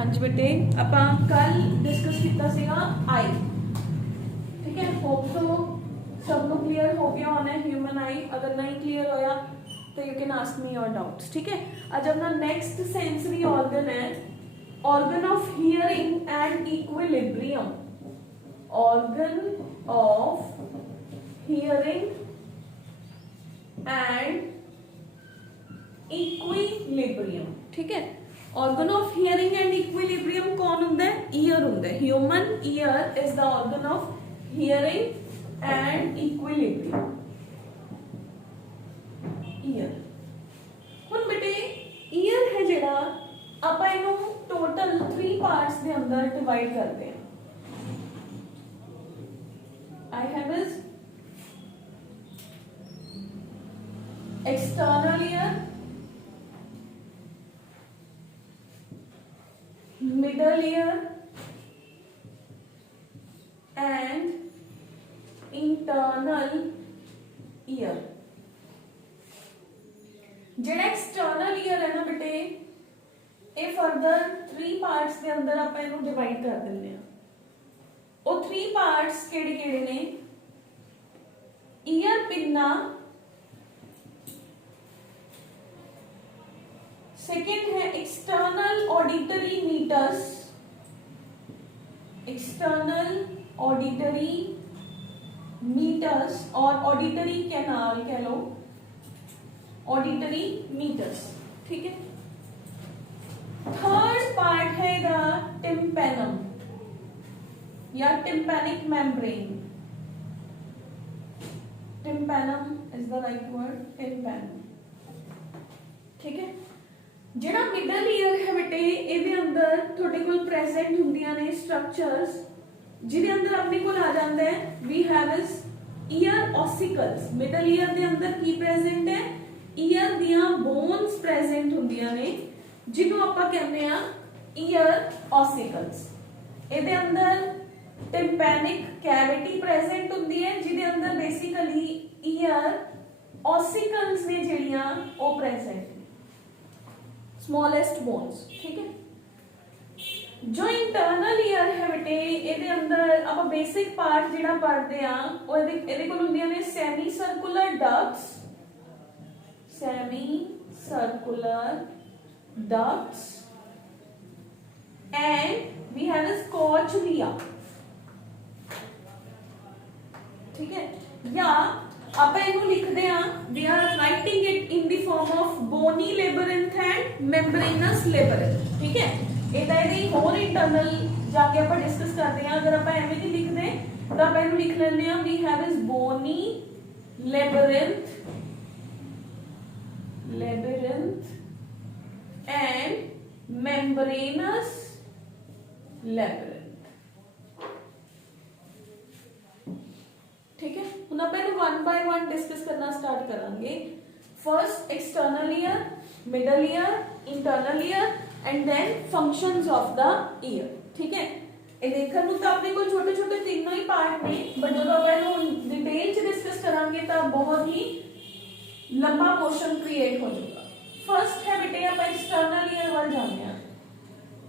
हाँ जी बेटे, ਆਪਾਂ कल डिस्कस ਕੀਤਾ ਸੀਗਾ आई। ठीक है, होप सो सब को क्लियर हो गया होना है ह्यूमन आई। अगर नहीं क्लियर होया तो you can ask me your doubts. ठीक है, आज अपना नेक्स्ट सेंसरी ऑर्गन है organ of hearing and equilibrium. Organ of hearing and equilibrium. ठीक है, organ of hearing and equilibrium कौन होंगे? ईयर होंगे। Human ear is the organ of hearing and equilibrium. Year हुण बेटे ईयर है जिहड़ा आपां इहनूं टोटल 3 पार्ट्स दे अंदर डिवाइड करते हैं। I have is external ear, middle ear and internal ear। जेड़ा एक्सटर्नल ईयर है ना बेटे, ये फर्दर 3 पार्ट्स के अंदर आप इन्हें डिवाइड कर देंगे हैं। वो 3 पार्ट्स केड़े केड़े ने? ईयर पिन्ना, सेकेंड है external auditory meatus, external auditory meatus और ऑडिटरी कैनाल कह लो, ऑडिटरी मीटर्स। ठीक है, थर्ड पार्ट है द टिम्पैनम या tympanic membrane. Tympanum is the right word, tympanum. ठीक है, जिहड़ा मिडल ईयर है बेटे, इहदे अंदर तुहाडे कोल प्रेजेंट हुंदियां ने स्ट्रक्चर्स, जिहदे अंदर अपने कोल आ जांदा है we have is ear ossicles. Middle ear दे अंदर की प्रेजेंट है? ईयर दियां बोन्स प्रेजेंट हुंदियां ने, जिन्हों आपां कहंदे आ ईयर ऑसिकल्स। इहदे अंदर टिम्पैनिक कैविटी प्रेजेंट हुंदी है, जिहदे अंदर बेसिकली ईयर ऑसिकल्स ने जिहड़ियां ओ प्रेजेंट, स्मॉलेस्ट बोन्स। ठीक है, जो इंटरनल ईयर है बेटे, ਇਹਦੇ अंदर ਆਪਾਂ बेसिक पार्ट ਜਿਹੜਾ ਪੜ੍ਹਦੇ ਆ ਉਹ ਇਹਦੇ ਕੋਲ ਹੁੰਦੀਆਂ ਨੇ semi circular ducts, semi circular ducts and we have is cochlea. ठीक है, या ਆਪਾਂ ਇਹਨੂੰ ਲਿਖਦੇ ਆ we are writing it in the form of bony labyrinth and membranous labyrinth। ठीक है, ਇਹਦਾ ਇਹਦੀ ਹੋਰ ਇੰਟਰਨਲ ਜਾ ਕੇ ਆਪਾਂ ਡਿਸਕਸ ਕਰਦੇ ਆ। ਅਗਰ ਆਪਾਂ ਐਵੇਂ ਨਹੀਂ ਲਿਖਦੇ ਤਾਂ ਆਪਾਂ ਇਹਨੂੰ ਲਿਖ ਲੈਂਦੇ ਆ we have is bony labyrinth, labyrinth and membranous labyrinth। ठीक है, ਹੁਣ ਆਪਾਂ ਇਹਨੂੰ 1 बाय 1 डिस्कस करना स्टार्ट करांगे। First external ear, middle ear, internal ear and then functions of the ear. ठीक है, ਇਹ ਦੇਖਣ ਨੂੰ ਤਾਂ ਆਪਣੇ ਕੋਲ ਛੋਟੇ ਛੋਟੇ ਤਿੰਨੋਂ ਹੀ ਪਾਰਟ ਨੇ, ਬਟ ਜਦੋਂ ਆਪਾਂ ਇਹਨੂੰ ਡਿਟੇਲ ਚ ਡਿਸਕਸ ਕਰਾਂਗੇ ਤਾਂ ਬਹੁਤ ਹੀ ਲੰਬਾ ਪੋਰਸ਼ਨ ਕ੍ਰੀਏਟ ਹੋ ਜਾਊਗਾ। ਫਰਸਟ ਹੈ ਬੇਟੇ ਆਪਾਂ एक्सटर्नल ईयर ਵੱਲ ਜਾਂਦੇ ਹਾਂ।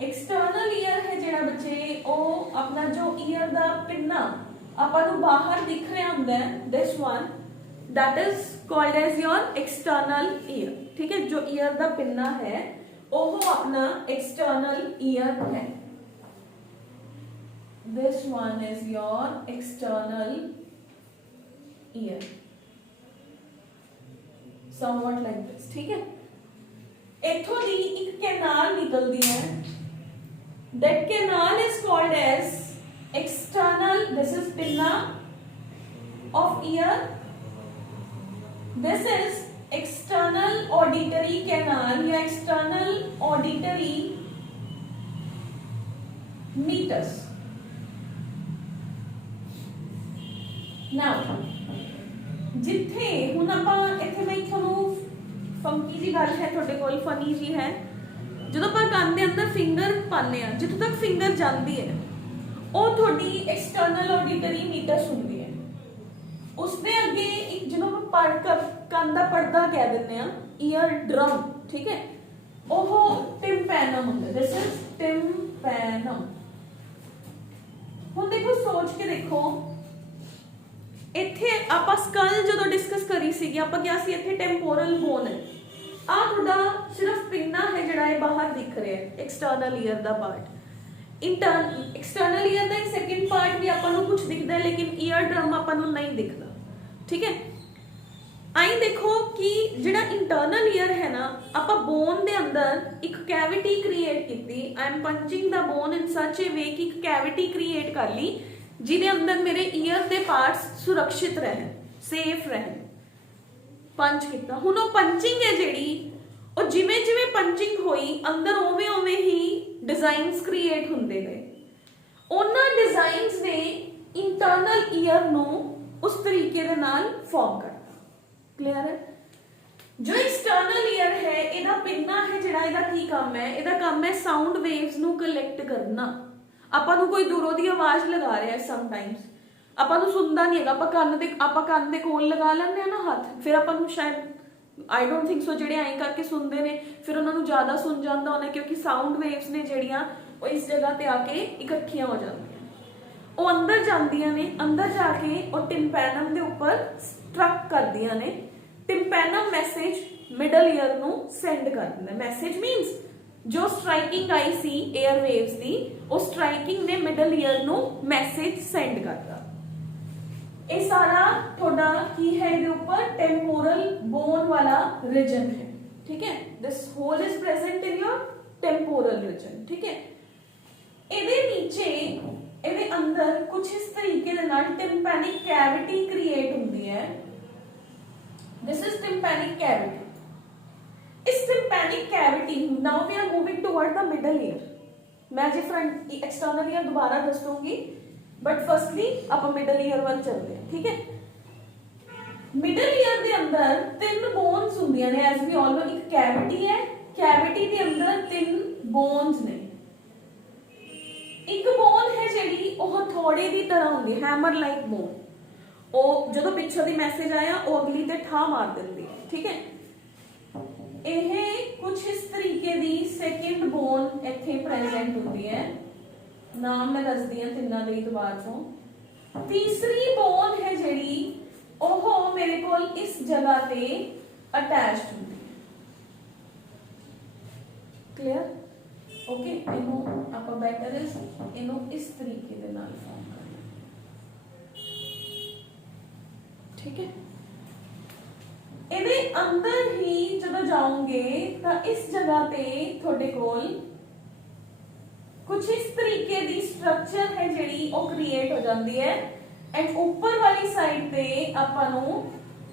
एक्सटर्नल ईयर है ਜਿਹੜਾ ਬੱਚੇ ਉਹ ਆਪਣਾ ਜੋ ईयर ਦਾ ਪਿੰਨਾ ਆਪਾਂ ਨੂੰ ਬਾਹਰ ਦਿਖ ਰਿਹਾ ਹੁੰਦਾ ਹੈ, this one that is called as your external ear। ठीक है, जो ईयर ਦਾ ਪਿੰਨਾ है ਉਹ अपना external ear है। this one is your external ear, somewhat like this। ठीक है, इथों दी एक कैनाल निकलती है, that canal is called as external, this is pinna of ear, this is external auditory canal या external auditory meatus। now जिथे हुण आपां इत्थे मैं तुहानूं फंकी जी गल है तुहाडे कोल, फनी जी है, ਜਦੋਂ ਆਪਾਂ ਕੰਨ ਦੇ ਅੰਦਰ ਫਿੰਗਰ ਪਾਉਂਦੇ ਆ, ਜਿੱਥੋਂ ਤੱਕ ਫਿੰਗਰ ਜਾਂਦੀ ਹੈ ਉਹ ਤੁਹਾਡੀ एक्सटर्नल ऑडिटरी मीटस ਹੁੰਦੀ है। उसने अगे एक जिन्हों पढ़ ਕੰਨ ਦਾ ਪਰਦਾ ਕਹਿ ਦਿੰਦੇ ਆ, ईयर ड्रम। ठीक है, ਉਹ टिम्पैनम ਹੁੰਦਾ, दिस इज टिम्पैनम। ਟਿम्पैनम। ਹੁਣ ਦੇਖੋ सोच के देखो, ਇੱਥੇ ਆਪਾਂ ਸਕਲ ਜਦੋਂ ਡਿਸਕਸ ਕਰੀ ਸੀਗੀ ਆਪਾਂ ਕਿਹਾ ਸੀ ਇੱਥੇ ਟੈਂਪੋਰਲ ਬੋਨ ਹੈ। ਆ ਤੁਹਾਡਾ ਸਿਰਫ ਪਿੰਨਾ ਹੈ ਜਿਹੜਾ ਇਹ ਬਾਹਰ ਦਿਖ ਰਿਹਾ ਹੈ, ਐਕਸਟਰਨਲ ਈਅਰ ਦਾ ਪਾਰਟ। ਐਕਸਟਰਨਲ ਈਅਰ ਦਾ ਸੈਕੰਡ ਪਾਰਟ ਵੀ ਆਪਾਂ ਨੂੰ ਕੁਝ ਦਿਖਦਾ ਹੈ, ਲੇਕਿਨ ਈਅਰ ਡਰਮ ਆਪਾਂ ਨੂੰ ਨਹੀਂ ਦਿਖਦਾ। ਠੀਕ ਹੈ, ਆਈ ਦੇਖੋ ਕਿ ਜਿਹੜਾ ਇੰਟਰਨਲ ਈਅਰ ਹੈ ਨਾ, ਆਪਾਂ ਬੋਨ ਦੇ ਅੰਦਰ ਇੱਕ ਕੈਵਿਟੀ ਕ੍ਰੀਏਟ ਕੀਤੀ। ਆਈ ਐਮ ਪੰਚਿੰਗ ਦਾ ਬੋਨ ਇਨ ਸੱਚ ਅ ਵੇ ਕਿ ਇੱਕ ਕੈਵਿਟੀ ਕ੍ਰੀਏਟ ਕਰ ਲਈ ਜਿਹਦੇ ਅੰਦਰ ਮੇਰੇ ਈਅਰ ਦੇ ਪਾਰਟਸ ਸੁਰੱਖਿਅਤ ਰਹਿਣ, ਸੇਫ ਰਹਿਣ। ਪੰਚ ਕੀਤਾ। ਹੁਣ ਉਹ ਪੰਚਿੰਗ ਹੈ ਜਿਹੜੀ, ਉਹ ਜਿਵੇਂ ਜਿਵੇਂ ਪੰਚਿੰਗ ਹੋਈ ਅੰਦਰ ਉਵੇਂ ਉਵੇਂ ਹੀ ਡਿਜ਼ਾਈਨਸ ਕ੍ਰੀਏਟ ਹੁੰਦੇ ਗਏ। ਉਹਨਾਂ ਡਿਜ਼ਾਈਨਸ ਨੇ ਇੰਟਰਨਲ ਈਅਰ ਨੂੰ ਉਸ ਤਰੀਕੇ ਦੇ ਨਾਲ ਫਾਰਮ ਕਰਤਾ। ਕਲੀਅਰ ਹੈ? ਜੋ ਐਕਸਟਰਨਲ ਈਅਰ ਹੈ, ਇਹਦਾ ਪਿੰਨਾ ਹੈ ਜਿਹੜਾ, ਇਹਦਾ ਕੀ ਕੰਮ ਹੈ? ਇਹਦਾ ਕੰਮ ਹੈ ਸਾਊਂਡ ਵੇਵਸ ਨੂੰ ਕਲੈਕਟ ਕਰਨਾ। ਆਪਾਂ ਨੂੰ ਕੋਈ ਦੂਰੋਂ ਦੀ ਆਵਾਜ਼ ਲਗਾ ਰਿਹਾ ਹੈ, ਸਮਟਾਈਮਸ ਆਪਾਂ ਨੂੰ ਸੁਣਦਾ ਨਹੀਂ ਹੈਗਾ, ਆਪਾਂ ਕੰਨ ਦੇ ਕੋਲ ਲਗਾ ਲੈਂਦੇ ਆ ਨਾ ਹੱਥ, ਫਿਰ ਆਪਾਂ ਨੂੰ ਸ਼ਾਇਦ ਆਈ ਡੋਂਟ ਥਿੰਕ ਸੋ ਜਿਹੜੇ ਐਂ ਕਰਕੇ ਸੁਣਦੇ ਨੇ ਫਿਰ ਉਹਨਾਂ ਨੂੰ ਜ਼ਿਆਦਾ ਸੁਣ ਜਾਂਦਾ ਹੋਣਾ, ਕਿਉਂਕਿ ਸਾਊਂਡ ਵੇਵਸ ਨੇ ਜਿਹੜੀਆਂ ਉਹ ਇਸ ਜਗ੍ਹਾ ਤੇ ਆ ਕੇ ਇਕੱਠੀਆਂ ਹੋ ਜਾਂਦੀਆਂ, ਉਹ ਅੰਦਰ ਜਾਂਦੀਆਂ ਨੇ। ਅੰਦਰ ਜਾ ਕੇ ਉਹ ਟਿम्पैनम ਦੇ ਉੱਪਰ ਸਟਰਕ ਕਰਦੀਆਂ ਨੇ। ਟਿम्पैनम ਮੈਸੇਜ ਮਿਡਲ ਈਅਰ ਨੂੰ ਸੈਂਡ ਕਰ ਦਿੰਦਾ। ਮੈਸੇਜ ਮੀਨਸ ਜੋ ਸਟ੍ਰਾਈਕਿੰਗ ਆਈ ਸੀ 에ਅਰ ਵੇਵਸ ਦੀ, ਉਹ ਸਟ੍ਰਾਈਕਿੰਗ ਨੇ ਮਿਡਲ ਈਅਰ ਨੂੰ ਮੈਸੇਜ ਸੈਂਡ ਕਰਤਾ। ਇਹ ਸਾਰਾ ਤੁਹਾਡਾ ਕੀ ਹੈ? ਇਹਦੇ ਉੱਪਰ ਟੈਂਪੋਰਲ ਬੋਨ ਵਾਲਾ ਰੀਜਨ ਹੈ। ਠੀਕ ਹੈ, this hole is present in your temporal region. ठीक है, ਇਹਦੇ ਨੀਚੇ ਇਹਦੇ ਅੰਦਰ ਕੁਝ ਇਸ ਤਰੀਕੇ ਦੇ ਨਾਲ ਟਿम्पैनिक कैविटी क्रिएट ਹੁੰਦੀ है। This is tympanic cavity। इस tympanic cavity, now we are moving toward the middle ear। मैं जे फ्रंट एक्सटर्नल ईयर दोबारा दस दूंगी, बट फर्स्टली आप मिडल ईयर वाल चलते हैं। ठीक है, मिडल ईयर दे अंदर तीन बोन्स ਹੁੰਦੀਆਂ ਨੇ, एज वी ऑल नो। एक कैविटी है, कैविटी दे अंदर तीन बोन्स ने। एक बोन है ਜਿਹੜੀ ਉਹ ਹਥੌੜੇ ਦੀ ਤਰ੍ਹਾਂ ਹੁੰਦੀ ਹੈ, हैमर लाइक बोन। ਉਹ ਜਦੋਂ ਪਿੱਛੋਂ ਦੀ ਮੈਸੇਜ ਆਇਆ ਉਹ ਅਗਲੀ ਤੇ ਠਾ ਮਾਰ ਦਿੰਦੀ ਹੈ। ਠੀਕ ਹੈ, ਇਹ ਕੁਝ ਇਸ ਤਰੀਕੇ ਦੀ ਸੈਕਿੰਡ ਬੋਨ ਇੱਥੇ ਪ੍ਰੈਜ਼ੈਂਟ ਹੁੰਦੀ ਹੈ। ਨਾਮ ਮੈਂ ਦੱਸਦੀ ਹਾਂ ਤਿੰਨਾਂ ਦੇ ਦੁਬਾਰਾ ਤੋਂ। ਤੀਸਰੀ ਬੋਨ ਹੈ ਜਿਹੜੀ ਉਹ ਮੇਰੇ ਕੋਲ ਇਸ ਜਗ੍ਹਾ ਤੇ ਅਟੈਚਡ ਹੁੰਦੀ ਹੈ। ਕਲੀਅਰ? ਓਕੇ, ਇਹਨੂੰ ਆਪਾਂ ਬੈਟਰ ਇਹਨੂੰ ਇਸ ਤਰੀਕੇ ਦੇ ਨਾਲ ਫਾਰਮ ਕਰਨਾ। ਠੀਕ ਹੈ, ਇਹਦੇ ਅੰਦਰ ਹੀ ਜਦੋਂ ਜਾਓਗੇ ਤਾਂ ਇਸ ਜਗ੍ਹਾ ਤੇ ਤੁਹਾਡੇ ਕੋਲ ਕੁਝ ਇਸ ਤਰੀਕੇ ਦੀ ਸਟਰਕਚਰ ਹੈ ਜਿਹੜੀ ਉਹ ਕ੍ਰੀਏਟ ਹੋ ਜਾਂਦੀ ਹੈ। ਐਂਡ ਉੱਪਰ ਵਾਲੀ ਸਾਈਡ ਤੇ ਆਪਾਂ ਨੂੰ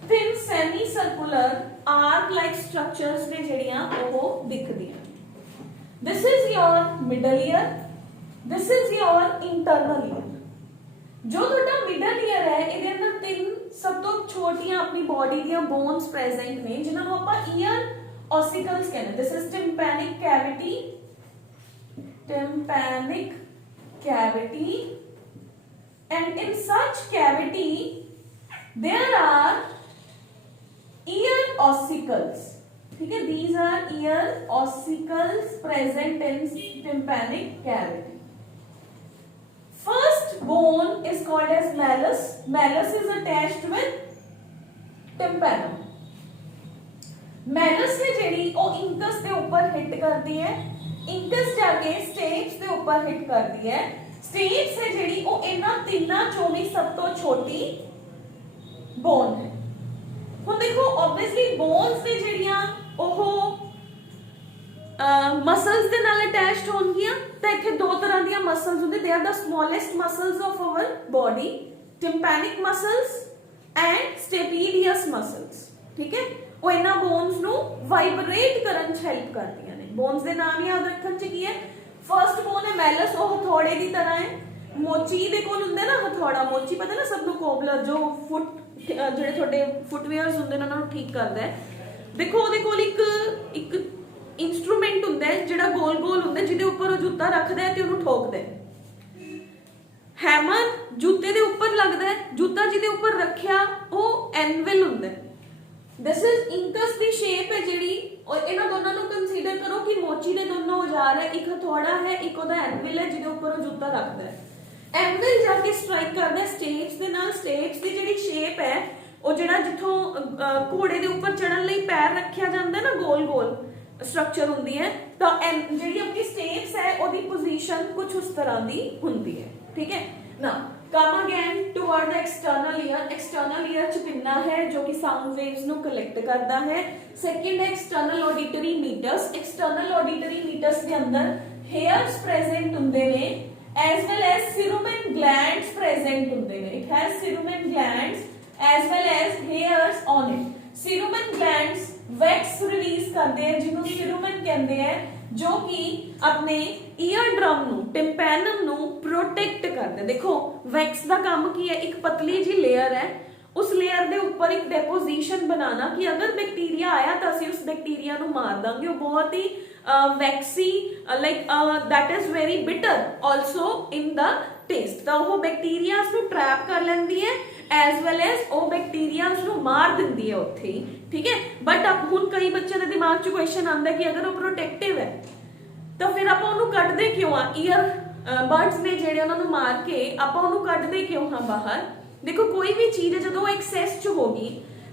ਤਿੰਨ semi circular arc like structures ਨੇ ਜਿਹੜੀਆਂ ਉਹ ਦਿਖਦੀਆਂ। This is your middle ear, this is your internal ear. जो ਤੁਹਾਡਾ ਮਿਡਲ ਈਅਰ ਹੈ ਇਹਦੇ ਅੰਦਰ ਤਿੰਨ ਸਭ ਤੋਂ ਛੋਟੀਆਂ ਆਪਣੀ ਬਾਡੀ ਦੀਆਂ ਬੋਨਸ ਪ੍ਰੈਜ਼ੈਂਟ ਨੇ, ਜਿਨ੍ਹਾਂ ਨੂੰ ਆਪਾਂ ਈਅਰ ossicles ਕਹਿੰਦੇ। This is tympanic cavity, tympanic cavity, and in such cavity there are ear ossicles। ठीक है, these are ear ossicles present in tympanic cavity। First bone is called as malleus। Malleus is attached with tympanum। malleus है ਜਿਹੜੀ ਉਹ incus ਦੇ ਉੱਪਰ hit ਕਰਦੀ ਹੈ। incus ਜਾ ਕੇ stapes ਦੇ ਉੱਪਰ ਹਿੱਟ ਕਰਦੀ ਹੈ। stapes ਹੈ ਜਿਹੜੀ ਉਹ ਇਹਨਾਂ ਤਿੰਨਾਂ ਚੋਂ ਵੀ ਸਭ ਤੋਂ ਛੋਟੀ ਬੋਨ ਹੈ। ਹੁਣ ਦੇਖੋ obviously bones ਨੇ ਜਿਹੜੀਆਂ ਉਹ ਮਸਲਸ ਦੇ ਨਾਲ ਅਟੈਚਡ ਹੋਣਗੀਆਂ, ਤਾਂ ਇੱਥੇ ਦੋ ਤਰ੍ਹਾਂ ਦੀਆਂ ਮਸਲਸ ਹੁੰਦੇ। They are the smallest muscles of our body, tympanic muscles and stapedius muscles. ਠੀਕ ਹੈ, ਉਹ ਇਹਨਾਂ ਬੋਨਸ ਨੂੰ ਵਾਈਬ੍ਰੇਟ ਕਰਨ 'ਚ ਹੈਲਪ ਕਰਦੀਆਂ ਨੇ। ਬੋਨਸ ਦੇ ਨਾਮ ਯਾਦ ਰੱਖਣ 'ਚ ਕੀ ਹੈ? ਫਰਸਟ ਬੋਨ ਹੈ ਮੈਲਸ, ਉਹ ਹਥੌੜੇ ਦੀ ਤਰ੍ਹਾਂ ਹੈ। ਮੋਚੀ ਦੇ ਕੋਲ ਹੁੰਦਾ ਨਾ ਹਥੌੜਾ, ਮੋਚੀ ਪਤਾ ਨਾ ਸਭ ਨੂੰ, ਕੋਬਲਰ ਜੋ ਫੁੱਟ ਜਿਹੜੇ ਤੁਹਾਡੇ ਫੁੱਟਵੇਅਰਸ ਹੁੰਦੇ ਨੇ ਉਹਨਾਂ ਨੂੰ ਠੀਕ ਕਰਦਾ ਹੈ। ਦੇਖੋ ਉਹਦੇ ਕੋਲ ਇੱਕ ਇੰਸਟਰੂਮੈਂਟ ਹੁੰਦਾ ਹੈ ਜਿਹੜਾ ਗੋਲ ਗੋਲ ਹੁੰਦਾ, ਜਿਹਦੇ ਉੱਪਰ ਉਹ ਜੁੱਤਾ ਰੱਖਦਾ ਹੈ ਤੇ ਉਹਨੂੰ ਠੋਕਦਾ ਹੈ। ਹੈਮਰ ਜੁੱਤੇ ਦੇ ਉੱਪਰ ਲੱਗਦਾ ਹੈ, ਜੁੱਤਾ ਜਿਹਦੇ ਉੱਪਰ ਰੱਖਿਆ ਉਹ ਐਨਵਿਲ ਹੁੰਦਾ ਹੈ। ਦਿਸ ਇਜ਼ ਇੰਕਸ ਦੀ ਸ਼ੇਪ ਹੈ ਜਿਹੜੀ और इन्हां दोनों को कंसीडर करो कि मोची दे दोनों औजार है, एक हथौड़ा है, एक ओदा एनविल है जिहदे उपर जूता रखदा है। एनविल जाके स्ट्राइक करदा स्टेप्स दे नाल, स्टेप्स दी जिहड़ी शेप है ਉਹ ਜਿਹੜਾ ਜਿੱਥੋਂ ਘੋੜੇ ਦੇ ਉੱਪਰ ਚੜਨ ਲਈ ਪੈਰ ਰੱਖਿਆ ਜਾਂਦਾ ਨਾ, ਗੋਲ ਗੋਲ स्ट्रक्चर ਹੁੰਦੀ ਹੈ, ਤਾਂ ਜਿਹੜੀ ਆਪਣੀ ਸਟੇਪਸ ਹੈ ਉਹਦੀ ਪੋਜੀਸ਼ਨ ਕੁਝ ਉਸ ਤਰ੍ਹਾਂ ਦੀ ਹੁੰਦੀ ਹੈ। ਠੀਕ ਹੈ ਨਾ, come again toward the external ear। external ear ਚ ਪਿੰਨਾ ਹੈ ਜੋ ਕਿ ਸਾਊਂਡ ਵੇਵਸ ਨੂੰ ਕਲੈਕਟ ਕਰਦਾ ਹੈ। ਸੈਕਿੰਡ ਹੈ external auditory meters। external auditory meters ਦੇ ਅੰਦਰ hairs present ਹੁੰਦੇ ਨੇ as well as cerumen glands present ਹੁੰਦੇ ਨੇ। it has cerumen glands as well as hairs on it। cerumen glands wax release करते हैं जिन्हों cerumen कहते हैं, जो कि अपने ईयर ड्रम नु टिम्पैनम नु प्रोटेक्ट करते हैं। देखो वैक्स का काम की है, एक पतली जी लेयर है, उस लेयर दे ऊपर एक डेपोजिशन बनाना कि अगर बैक्टीरिया आया तो असं उस बैक्टीरिया नु मार देंगे। वो बहुत ही waxy like that is very bitter also in the taste. तो वो बैक्टीरिया नु ट्रैप कर लेंदी है एज वेल एज वो बैक्टीरिया नु मार दिंदी है उत्थे ही। ठीक है, बट अब हुण कई बच्चों के दिमाग च क्वेश्चन आंदा कि अगर वो प्रोटेक्टिव है तो फिर आप उन्होंने कटदे क्यों आ? ईयर बर्ड्स ने जेड़े उन्होंने मार के आप उन्होंने कटदे क्यों हाँ बाहर? देखो कोई भी चीज है जो एक्सेस च होगी,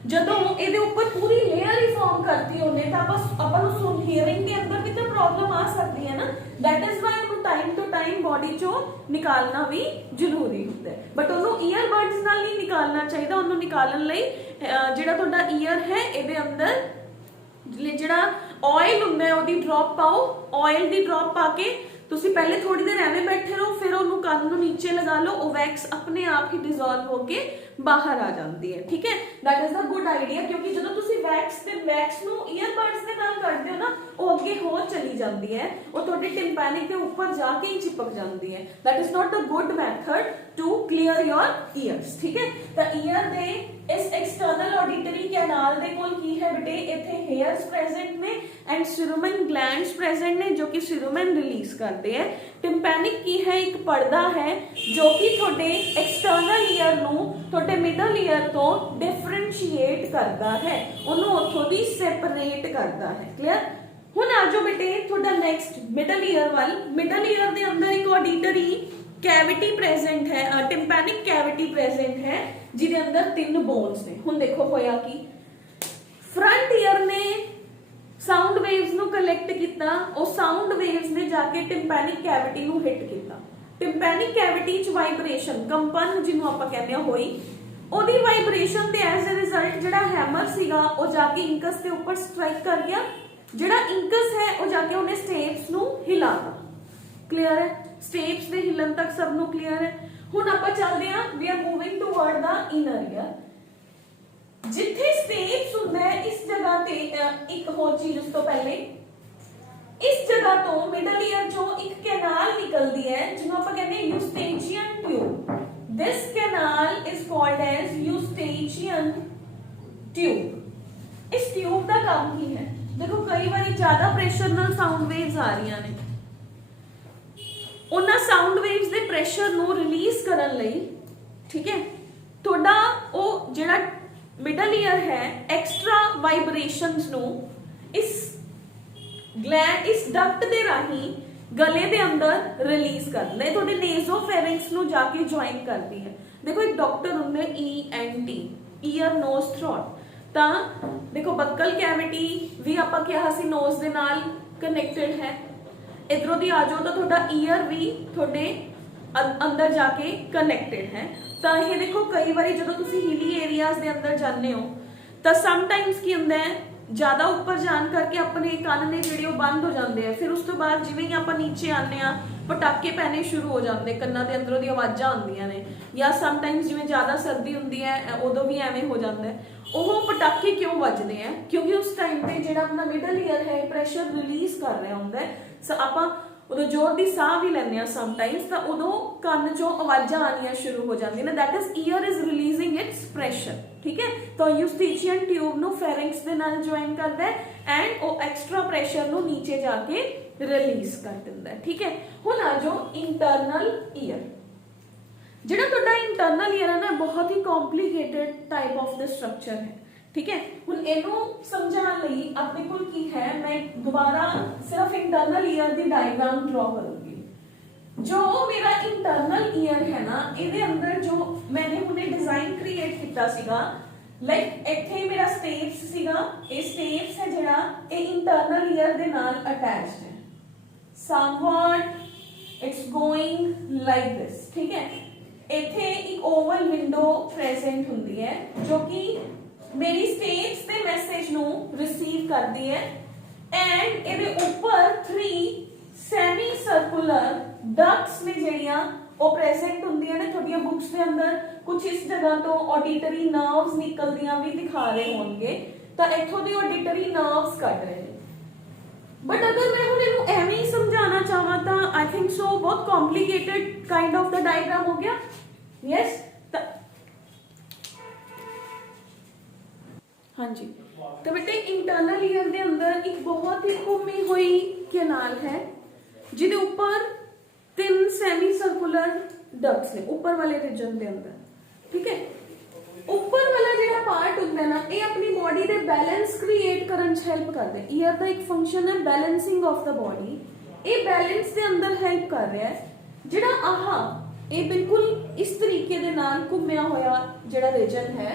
जो ये ऊपर पूरी लेयर ही फॉर्म करती होने तो अपन हियरिंग के अंदर भी तो प्रॉब्लम आ सकती है ना। दैट इज वाई उन्होंने टाइम टू टाइम बॉडी चो निकालना भी जरूरी होता है, बट उन्होंने ईयर बर्ड्स नाल नहीं निकालना चाहिए। उन्होंने निकालन लई जिहड़ा तुहाडा ईयर है इहदे अंदर जिहड़ा ऑयल हुंदा है ओहदी ड्रॉप पाओ। ऑयल दी ड्रॉप पा के तुसी पहले थोड़ी देर एवें बैठे रहो, फिर उन्होंने कान नूं नीचे लगा लो, वो वैक्स अपने आप ही डिजोल्व होके बाहर आ जाती है। ठीक है, that is the good idea, क्योंकि जो तुसी वैक्स नूं ईयरबड्स दे नाल करदे हो ना, वो अगे होर चली जाती है, वो तुहाडे टिम्पैनिक के ऊपर जाके ही चिपक जाती है। That is not a good method to clear your ears. ठीक है, तो ईयर दे इस एक्सटर्नल ऑडिटरी कैनाल दे कोल की है बेटे, इथे हेयर्स प्रेजेंट ने एंड सिरुमेन ग्लैंड्स प्रेजेंट ने जो कि सिरुमेन रिलीज करते हैं। टिम्पैनिक की है एक पर्दा है जो कि थोड़े एक्सटर्नल ईयर नू थोड़े मिडल ईयर तो डिफरेंशिएट करता है, उन्होंने उथों दी सेपरेट करता है। क्लियर? हुण आ जाओ बेटे थोड़ा नेक्स्ट मिडल ईयर वाल। मिडल ईयर दे अंदर एक ऑडिटरी कैविटी प्रेजेंट है, टिम्पैनिक कैविटी प्रेजेंट है जिहदे अंदर 3 बोन्स ने। हुण देखो होया कि फ्रंट ईयर ने साउंड वेव्स नू कलैक्ट किया, और साउंड वेव्स ने जाके टिम्पैनिक कैविटी नू हिट किया। टिम्पैनिक कैविटी च वाइब्रेशन कंपन जिन्हों आपां कहंदे आ होई, ओदी वाइब्रेशन दे एज ए रिजल्ट जिहड़ा हैमर सीगा वो जाके इंकस दे ऊपर स्ट्राइक कर गया। जिहड़ा इंकस है वो जाके उन्हें स्टेप्स नू हिलाता। क्लियर है? स्टेप्स दे हिलन तक सब नू क्लियर है। हुण आपां चलदे आ, we are moving toward the inner ear. जिथे स्टेप्स हुंदा है इस जगह ते एक होर चीज उस तो पहले, इस जगह तो मिडल ईयर जो एक कैनाल निकलती है जिन्हों आप कहते हैं Eustachian tube. This canal is called as Eustachian tube. इस ट्यूब का काम की है, देखो कई बार ज्यादा प्रेशर नाल साउंड वेव्स आ रही ने, उन्हां साउंड वेव्स दे प्रेशर नू रिलीज करन लई, ठीक है, थोड़ा वो जिहड़ा मिडल ईयर है एक्स्ट्रा वाइब्रेशंस नू इस डक्ट दे राही गले दे अंदर रिलीज करना है, थोड़े नेजोफेरिंक्स नू जाके ज्वाइन करती है। देखो एक डॉक्टर होंगे ENT, ईयर नोज थ्रोट, ता देखो बक्कल कैविटी भी आपां कहा सी नोज दे नाल कनेक्टेड है। इधरों दी आ जाओ तो थोड़ा ईयर भी थोड़े अंदर जाके कनेक्टेड है। तो ये देखो कई बार जो तुसी हिली एरियाज दे अंदर जाने हो तो समटाइम्स की होंदा है ज्यादा ऊपर जान करके अपने कान ने जिहड़े बंद हो जाते हैं, फिर उस तो बाद जिवें ही आपां नीचे आने आ पटाके पैने शुरू हो जाते, कन्ना दे अंदरों दी आवाज़ां आउंदियां ने, या समटाइम्स जिवें ज्यादा सर्दी हुंदी है उदों भी एवें हो जाता है। वो पटाके क्यों वजदे हैं? क्योंकि उस टाइम पे जिहड़ा अपना मिडल ईयर है प्रेशर रिलीज कर रहा हुंदा है। आपां उदों जोर दी साह भी लैंदे आ समटाइम्स, तो उदों कान चों आवाज़ां आनियां शुरू हो जांदियां ने, that is year is releasing it's pressure. ठीक है, तो यूस्टेचियन ट्यूब नू फेरिंक्स दे नाल ज्वाइन करदा है एंड वो एक्स्ट्रा प्रेशर नू नीचे जाके रिलीज कर दिंदा है। ठीक है, हुण आ जाओ इंटरनल ईयर। जिहड़ा तुहाडा इंटरनल ईयर है ना बहुत ही complicated type of the structure है। ठीक है। हुण इहनूं समझाउण लई अपने कोल की है, मैं दोबारा सिर्फ इंटरनल ईयर दी डायग्राम ड्रॉ करूंगी। जो मेरा इंटरनल ईयर है ना, इहदे अंदर जो मैंने हुणे डिजाइन क्रिएट कीता सीगा, लाइक इत्थे मेरा स्टेप्स सीगा, ये स्टेप्स है जिहड़ा ये इंटरनल ईयर दे नाल अटैच्ड है। Somewhat it's going like this, ठीक है। इत्थे एक ओवल विंडो प्रेजेंट हुंदी है जो कि मेरी स्टेप्स ते मैसेज नू रिसीव करती है, एंड इहदे ऊपर 3 सेमी सर्कुलर डक्ट्स ने ਜਿਹੜੀਆਂ ਉਹ प्रेजेंट ਹੁੰਦੀਆਂ ਨੇ ਤੁਹਾਡੀਆਂ ਬੁక్స్ ਦੇ ਅੰਦਰ। कुछ इस जगह तो ऑडिटरी नर्व्स निकलदियां भी दिखा रहे होंगे, ਤਾਂ ਇੱਥੋਂ ਦੀ ऑडिटरी नर्व्स ਕੱਢ ਰਹੇ ਨੇ। बट अगर मैं ਹੁਣ ਇਹਨੂੰ ਐਵੇਂ ਹੀ ਸਮਝਾਉਣਾ ਚਾਹਾਂ ਤਾਂ आई थिंक सो बहुत complicated kind of the diagram हो गया। यस, हाँ जी। तो बेटे इंटरनल ईयर के अंदर एक बहुत ही घूमी हुई कैनाल है जिहदे ऊपर 3 सेमी सर्कुलर डक्ट्स ने ऊपर वाले रीजन के अंदर, ठीक है। ऊपर वाला जिहड़ा पार्ट हुंदा है ना, ये अपनी बॉडी दे बैलेंस क्रिएट करन च हेल्प करदा है। ईयर का एक फंक्शन है बैलेंसिंग ऑफ द बॉडी, ये बैलेंस के अंदर हेल्प कर रहा है। जिहड़ा आहा ये बिल्कुल इस तरीके दे नाल घुम्या होया जिहड़ा रीजन है,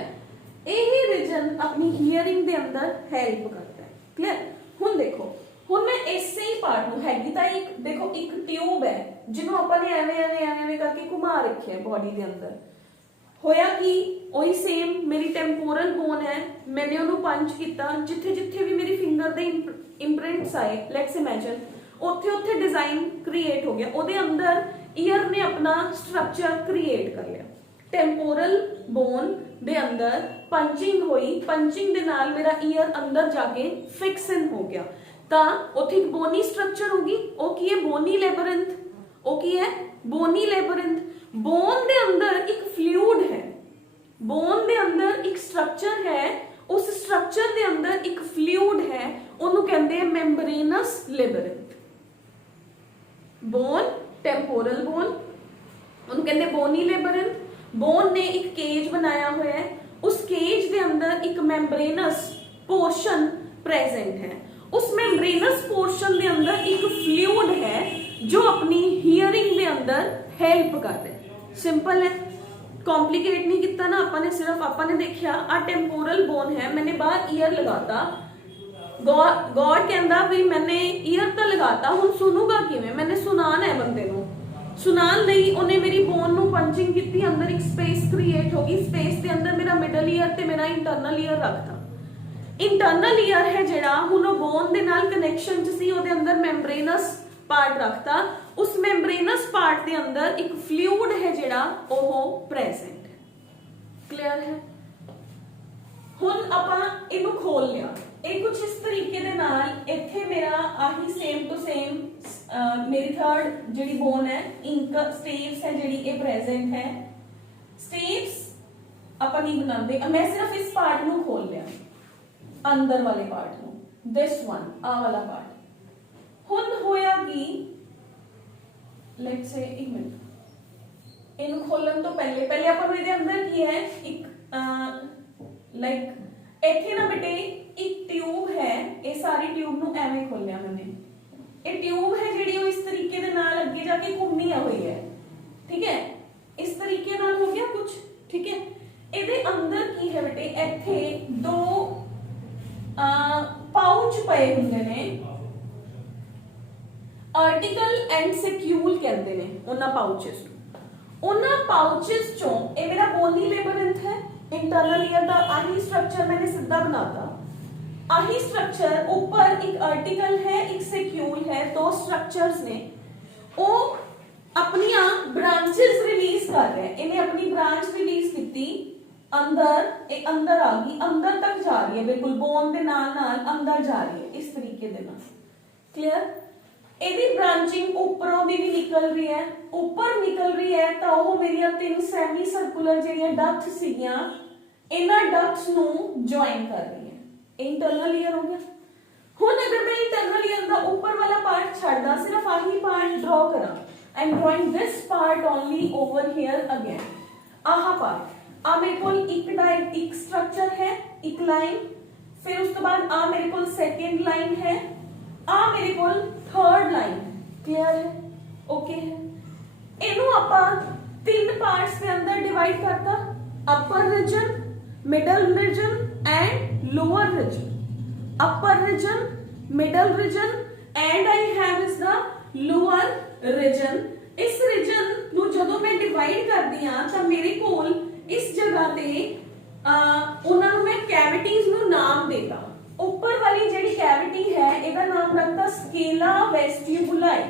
यही रीजन अपनी हियरिंग दे अंदर हेल्प करता है। क्लियर? हुण देखो, हुण मैं इसे ही पार्ट नूं हैगी तां एक देखो एक ट्यूब है जिन्हों अपन ने एवें एवें एवें करके घुमा रखे है बॉडी दे अंदर। होया कि वही सेम मेरी टेम्पोरल बोन है, मैंने उन्होंने पंच किया, जिथे जिथे भी मेरी फिंगर दे इंप्रिंट्स आए, लेट्स इमेजिन उत्थे उत्थे डिजाइन क्रिएट हो गया, उहदे अंदर ईयर ने अपना स्ट्रक्चर क्रिएट कर लिया। टेम्पोरल बोन दे अंदर पंचिंग हुई, पंचिंग दे नाल मेरा ईयर अंदर जाके फिक्स इन हो गया, ता उत्थे एक बोनी स्ट्रक्चर होगी। ओ की है? बोनी लेबरिंथ। ओ की है? बोनी लेबरिंथ। बोन दे अंदर एक फ्लूइड है, बोन दे अंदर एक स्ट्रक्चर है, उस स्ट्रक्चर दे अंदर एक फ्लूइड है, ओनू कहंदे हैं membranous labyrinth. Bone, temporal bone, ओनू कहंदे बोनी लेबरिंथ। बोन ने एक केज बनाया हुआ है, उस केज दे अंदर एक मेम्ब्रेनस पोर्शन प्रेजेंट है, उस मेम्ब्रेनस पोर्शन दे अंदर एक फ्लूइड है जो अपनी हियरिंग दे अंदर हेल्प कर रहा है। सिंपल है, कॉम्प्लिकेट नहीं किया ना अपन ने, सिर्फ अपन ने देखा आ टेम्पोरल बोन है, मैंने बाहर ईयर लगाता, गॉड कहता भी मैंने ईयर तो लगाता, हुण सुनूगा किवें, मैंने सुनाना है बंदे नूं, सुनान लई उन्हें मेरी बोन नूं पंचिंग की, अंदर एक स्पेस क्रिएट होगी, स्पेस के अंदर मेरा मिडल ईयर ते मेरा इंटरनल ईयर रखता। इंटरनल ईयर है जिहड़ा हुण बोन दे नाल कनैक्शन च सी, उहदे अंदर मेम्ब्रेनस पार्ट रखता, उस मेम्ब्रेनस पार्ट के अंदर एक फ्लूइड है जिहड़ा ओह प्रेजेंट है। क्लियर है? हुण आपां इहनूं खोल लिया, ये कुछ इस तरीके दे नाल इत्थे मेरा आही सेम टू सेम मेरी थर्ड जिहड़ी बोन है, इंक स्टेप्स है जिहड़ी ये प्रेजेंट है। स्टेप्स आपां नहीं बनाते, मैं सिर्फ इस पार्ट नूं खोल लिया, अंदर वाले पार्ट नूं, दिस वन, आ वाला पार्ट। हुण होया कि लेट्स से एक मिनट, इनू खोलन तो पहले पहले अपन इहदे अंदर की है एक लाइक इत्थे ना बेटे एक ट्यूब है, ये सारी ट्यूब नू एवें खोलिया मैंने, ये ट्यूब है जिहड़ी वो इस तरीके दे नाल अगे जाके घूमनी हुई है, ठीक है, इस तरीके नाल हो गया कुछ, ठीक है। इहदे अंदर की है बेटे, इत्थे 2 पाउच पए हुंदे ने, आर्टिकल एंड सेक्यूल कहते हैं उन्हां पाउचेस नूं। उन्हां पाउचेस चों ये मेरा बोनी लेबरिंथ है, इंटरनल ईयर दा आही स्ट्रक्चर मैंने सीधा बनाता, आही स्ट्रक्चर ऊपर एक आर्टिकल है, एक सेक्यूल है, 2 स्ट्रक्चर्स ने, वो अपनी ब्रांचेस रिलीज कर रहे हैं। इन्हें अपनी ब्रांच रिलीज की अंदर, एक अंदर आ गई, अंदर तक जा रही है, बिल्कुल बोन के नाल नाल अंदर जा रही है इस तरीके दे नाल। क्लियर? ਇਹਦੀ ब्रांचिंग ऊपरों भी निकल रही है, ऊपर निकल रही है तो वो मेरी 3 सैमी सर्कुलर ਜਿਹੜੀਆਂ डक्ट्स ਸੀਗੀਆਂ, ਇਹਨਾਂ डक्ट्स ਨੂੰ जॉइन कर रही है। इंटरनल ईयर हो गया। हुण अगर मैं इंटरनल ईयर ਦਾ ऊपर वाला पार्ट ਛੱਡਦਾ, सिर्फ आही पार्ट ड्रॉ करा, I am drawing this part only over here again, आहा पार्ट। आ मेरे को एक स्ट्रक्चर है, एक लाइन, फिर उसके बाद आ मेरे को सेकेंड लाइन है, आ मेरे को थर्ड लाइन है। क्लियर है? ओके है। इनू आपां 3 पार्ट्स के अंदर डिवाइड करता, upper region, middle region and lower region. upper region, middle region and I have is the lower region। इस region ਨੂੰ ਜਦੋਂ ਮੈਂ ਡਿਵਾਈਡ ਕਰਦੀ ਆ ਤਾਂ ਮੇਰੇ ਕੋਲ ਇਸ ਜਗ੍ਹਾ ਤੇ ਉਹਨਾਂ ਨੂੰ ਮੈਂ ਕੈਵਿਟੀਜ਼ ਨੂੰ ਨਾਮ ਦੇਤਾ। ਉੱਪਰ ਵਾਲੀ ਜਿਹੜੀ ਕੈਵਿਟੀ ਹੈ ਇਹਦਾ ਨਾਮ ਰੱਖਤਾ ਸਕੇਲਾ ਵੈਸਟਿਬੂਲਾਈ।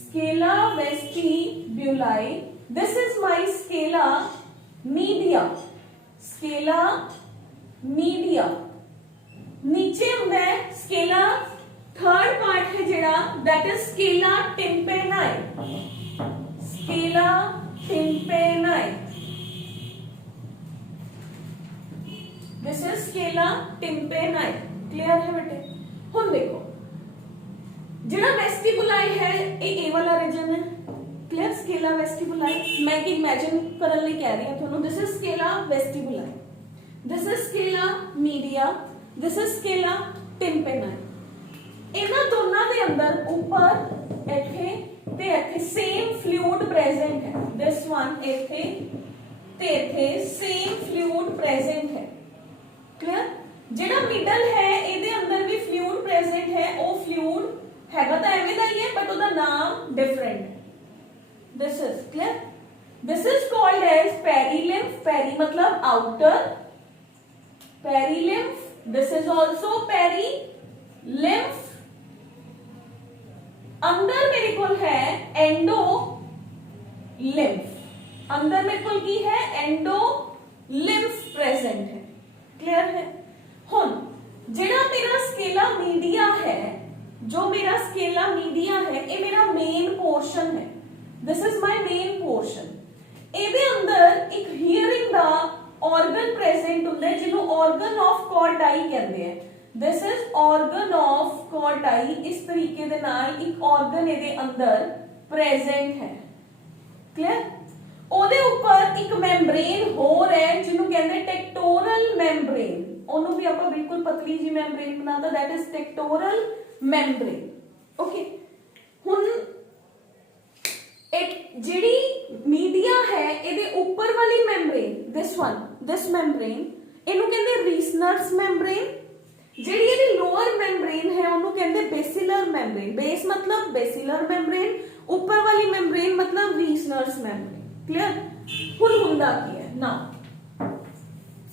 ਸਕੇਲਾ ਵੈਸਟਿਬੂਲਾਈ, this is my scala media। scala media नीचे ਹੁੰਦਾ है स्केला थर्ड पार्ट है जेड़ा that is scala tympani. Scala tympani, this is scala tympani. Clear है बेटे? हुन देखो जेड़ा वेस्टिबुलाई है ए वाला रीजन है। क्लियर? स्केला वेस्टिबुलाई मैं एक इमेजिन करन लई कह रही हूं ਤੁਹਾਨੂੰ। This is scala vestibuli, this is scala media, this is scala tympani. इन्हां दोनों के अंदर ऊपर इथे ते इथे सेम फ्लूइड प्रेजेंट है। दिस वन इथे ते इथे सेम फ्लूइड प्रेजेंट है। क्लियर? जेड़ा मिडल है इहदे अंदर भी फ्लूइड प्रेजेंट है। वो फ्लूइड हैगा तां एवें दा ही है बट ओहदा नाम डिफरेंट है। This is clear? This is called as perilymph. Peri मतलब outer, perilymph. This is also perilymph। अंदर मेरे को है एंडोलिम्फ। अंदर मेरे को की है एंडोलिम्फ प्रेजेंट है। क्लियर है? हुन जेड़ा मेरा स्केला मीडिया है, जो मेरा स्केला मीडिया है ये मेरा मेन पोर्शन है। This is my main portion. ਇਹਦੇ अंदर एक हियरिंग दा ऑर्गन प्रेजेंट ਹੁੰਦਾ है जिन्हों ऑर्गन ऑफ कॉर्डाई कहते हैं। This is organ of Corti. इस तरीके दे नाल एक ऑर्गन ਇਹਦੇ अंदर प्रेजेंट है। क्लियर? ਉਹਦੇ ਉੱਪਰ ਇੱਕ ਮੈਂਬਰੇਨ ਹੋਰ ਹੈ ਜਿਹਨੂੰ ਕਹਿੰਦੇ ਟੈਕਟੋਰਲ ਮੈਂਬਰੇਨ। ਉਹਨੂੰ ਵੀ ਆਪਾਂ ਬਿਲਕੁਲ ਪਤਲੀ ਜੀ ਮੈਂਬਰੇਨ ਬਣਾਤਾ, दैट इज ਟੈਕਟੋਰਲ ਮੈਂਬਰੇਨ। ओके, ਹੁਣ एक ਜਿਹੜੀ मीडिया है ਇਹਦੇ ਉੱਪਰ ਵਾਲੀ membrane, this one, this membrane ਇਹਨੂੰ ਕਹਿੰਦੇ ਰੀਸਨਰਸ ਮੈਂਬਰੇਨ। ਜਿਹੜੀ ਇਹਦੀ ਲੋਅਰ ਮੈਂਬਰੇਨ ਹੈ ਉਹਨੂੰ ਕਹਿੰਦੇ ਬੇਸਿਲਰ ਮੈਂਬਰੇਨ। ਬੇਸ मतलब बेसिलर ਮੈਂਬਰੇਨ, ਉੱਪਰ ਵਾਲੀ ਮੈਂਬਰੇਨ मतलब ਰੀਸਨਰਸ ਮੈਂਬਰੇਨ। क्लियर? ਹੁਣ ਹੁੰਦਾ ਕੀ ਹੈ ਨਾ,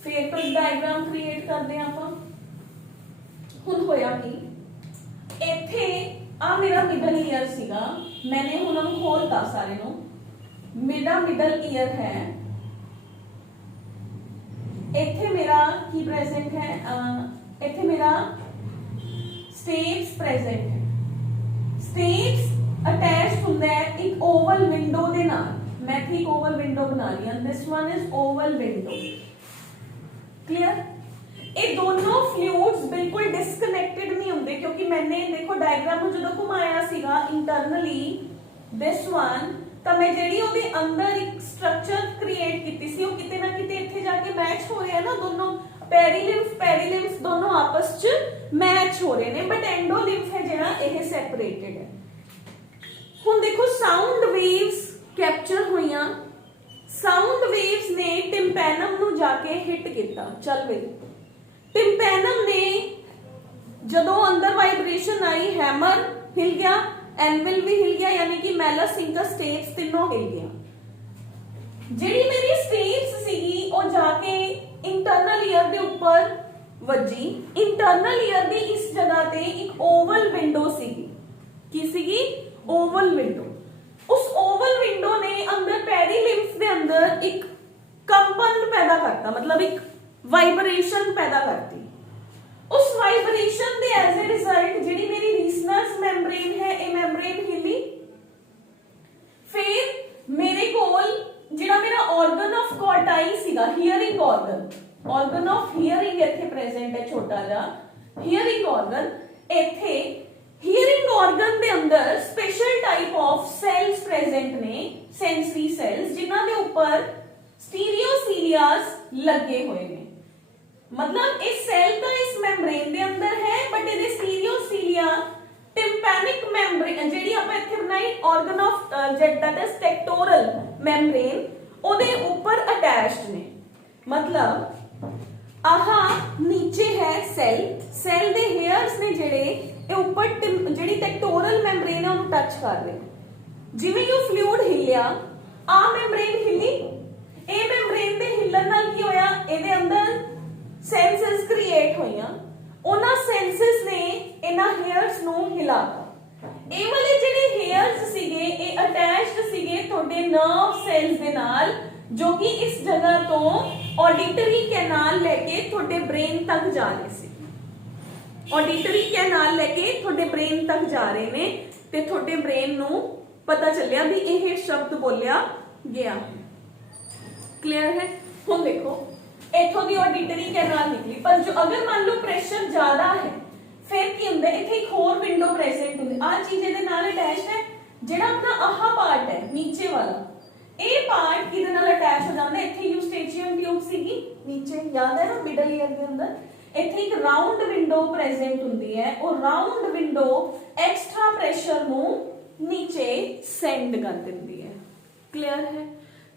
ਫਿਰ ਤੋਂ ਡਾਇਗਰਾਮ ਕ੍ਰੀਏਟ ਕਰਦੇ ਆ ਆਪਾਂ। ਹੁਣ ਹੋਇਆ ਕੀ, ਇੱਥੇ ਆ ਮੇਰਾ ਮਿਡਲ ਈਅਰ ਸੀਗਾ, मैंने ਉਹਨਾਂ ਨੂੰ ਖੋਲਤਾ ਸਾਰੇ ਨੂੰ। मेरा मिडल ईयर है, इथे मेरा की प्रेजेंट है, इथे मेरा स्टेप्स प्रेजेंट है। स्टेप्स अटैच्ड हुंदा है एक ओवल विंडो दे नाल। मैं ठीक ओवल विंडो बना लिया। This one is Oval window. Clear? ये दोनों फ्लूइड्स बिल्कुल डिस्कनेक्टेड नहीं होंगे क्योंकि मैंने देखो डायग्राम को जो घुमाया सीगा इंटरनली दिस वन, ਤਾਂ मैं ਜਿਹੜੀ ਉਹਦੇ ਅੰਦਰ ਇੱਕ ਸਟਰਕਚਰ ਕ੍ਰੀਏਟ ਕੀਤੀ ਸੀ ਉਹ ਕਿਤੇ ਨਾ ਕਿਤੇ ਇੱਥੇ ਜਾ ਕੇ ਮੈਚ ਹੋ ਰਿਹਾ ਨਾ। ਦੋਨੋਂ ਪੈਰੀਲਿੰਫ ਦੋਨੋਂ ਆਪਸ ਚ ਮੈਚ ਹੋ ਰਹੇ ਨੇ, ਬਟ ਐਂਡੋਲਿੰਫ ਹੈ ਜਿਹੜਾ ਇਹ ਸੈਪਰੇਟਡ ਹੈ। ਹੁਣ ਦੇਖੋ ਸਾਊਂਡ ਵੇਵਸ ਕੈਪਚਰ ਹੋਈਆਂ। ਸਾਊਂਡ ਵੇਵਸ ਨੇ ਟਿੰਪੈਨਮ ਨੂੰ ਜਾ ਕੇ ਹਿੱਟ ਕੀਤਾ। ਚੱਲ ਬਈ, ਟਿੰਪੈਨਮ ਨੇ ਜਦੋਂ ਅੰਦਰ ਵਾइब्रेशन आई, हैमर हिल गया, एनविल भी हिल गया, यानी कि मैलस इंका स्टेप्स तीनों हिल गया। ਜਿਹੜੀ ਮੇਰੀ स्टेप्स ਸੀਗੀ ਉਹ ਜਾके इंटरनल ईयर ਦੇ ਉੱਪਰ ਵੱਜੀ। इंटरनल ईयर ਦੀ ਇਸ ਜਗ੍ਹਾ ਤੇ ਇੱਕ ओवल विंडो ਸੀਗੀ। ਕੀ ਸੀਗੀ? Oval window. उस ओवल विंडो ने अंदर पेरीलिम्फ ਦੇ अंदर एक कंपन पैदा करता, मतलब एक वाइब्रेशन पैदा करती। उस वाइब्रेशन दे एज ए रिजल्ट ਜਿਹੜੀ ਮੇਰੀ रीसनस मैम्ब्रेन है ये मैम्ब्रेन हिली। फिर मेरे कोल ਜਿਹੜਾ ਮੇਰਾ ऑर्गन ऑफ कॉर्टाई ਸੀਗਾ, हीयरिंग ऑर्गन ऑफ हीयरिंग ਇੱਥੇ प्रेजेंट है छोटा ਜਿਹਾ हीयरिंग ऑर्गन। ਇੱਥੇ हीयरिंग ऑर्गन ਦੇ ਅੰਦਰ special type of cells present ने, सेंसरी सेल्स, जिन्हां ਦੇ ਉੱਪਰ स्टीरियो सीलियास लगे हुए ने मतलब इस सेल का इस मेम्ब्रेन दे अंदर है बट ਇਹਦੇ स्टीरियोसीलिया टिम्पैनिक मेम्ब्रेन ਜਿਹੜੀ ਆਪਾਂ ਇੱਥੇ ਬਣਾਈ organ of that is pectoral membrane ਉਹਦੇ ਉੱਪਰ ਅਟੈਚਡ ਨੇ मतलब ਆਹਾ ਨੀਚੇ ਹੈ ਸੈਲ ਦੇ ਹੇਅਰਸ ਨੇ ਜਿਹੜੇ ਇਹ ਉੱਪਰ ਜਿਹੜੀ ਟੈਕਟੋਰਲ ਮੈਮਬ੍ਰੇਨ ਹੈ ਉਹਨੂੰ ਟੱਚ ਕਰ ਰਹੇ ਜਿਵੇਂ ਕਿ ਫਲੂਇਡ ਹਿੱਲਿਆ ਆ ਮੈਮਬ੍ਰੇਨ ਹਿੱਲੀ ਇਹ ਮੈਮਬ੍ਰੇਨ ਦੇ ਹਿੱਲਣ ਨਾਲ ਕੀ ਹੋਇਆ ਇਹਦੇ ਅੰਦਰ ਸੈਂਸਸ ਕ੍ਰੀਏਟ ਹੋਈਆਂ ਉਹਨਾਂ ਸੈਂਸਸ ਨੇ ਇਹਨਾਂ ਹੇਅਰਸ ਨੂੰ ਹਿਲਾਤਾ ਇਹ ਵਾਲੇ ਜਿਹੜੇ ਹੇਅਰਸ ਸੀਗੇ ਇਹ ਅਟੈਚਡ ਸੀਗੇ ਤੁਹਾਡੇ ਨਰਵ ਸੈਲਸ ਦੇ ਨਾਲ ਜੋ ਕਿ ਇਸ ਜਗ੍ਹਾ ਤੋਂ ऑडिटरी कैनाल लेके थोड़े ब्रेन तक जा रहे सी ऑडिटरी कैनाल लेके थोड़े ब्रेन तक जा रहे ने ते थोड़े ब्रेन नू पता चलिया भी यह शब्द बोलिया गया क्लियर है हुण देखो इथों दी ऑडिटरी कैनाल निकली पर जो अगर मान लो प्रेशर ज्यादा है फिर की हुंदा इथे एक होर विंडो प्रेजेंट हुंदी आ चीज इहदे नाल अटैच है जेड़ा अपना आहा पार्ट है नीचे वाला ਇਹ ਪਾਰਟ ਕਿਹਦੇ ਨਾਲ ਅਟੈਚ ਹੋ ਜਾਂਦਾ ਇੱਥੇ ਯੂਸਟੇਚੀਅਨ ਟਿਊਬ ਸੀਗੀ ਨੀਚੇ ਯਾਦ ਹੈ ਨਾ ਮਿਡਲ ਈਅਰ ਦੇ ਅੰਦਰ ਇੱਥੇ ਇੱਕ ਰਾਉਂਡ ਵਿੰਡੋ ਪ੍ਰੈਜ਼ੈਂਟ ਹੁੰਦੀ ਹੈ ਉਹ ਰਾਉਂਡ ਵਿੰਡੋ ਐਕਸਟਰਾ ਪ੍ਰੈਸ਼ਰ ਨੂੰ ਨੀਚੇ ਸੈਂਡ ਕਰ ਦਿੰਦੀ ਹੈ ਕਲੀਅਰ ਹੈ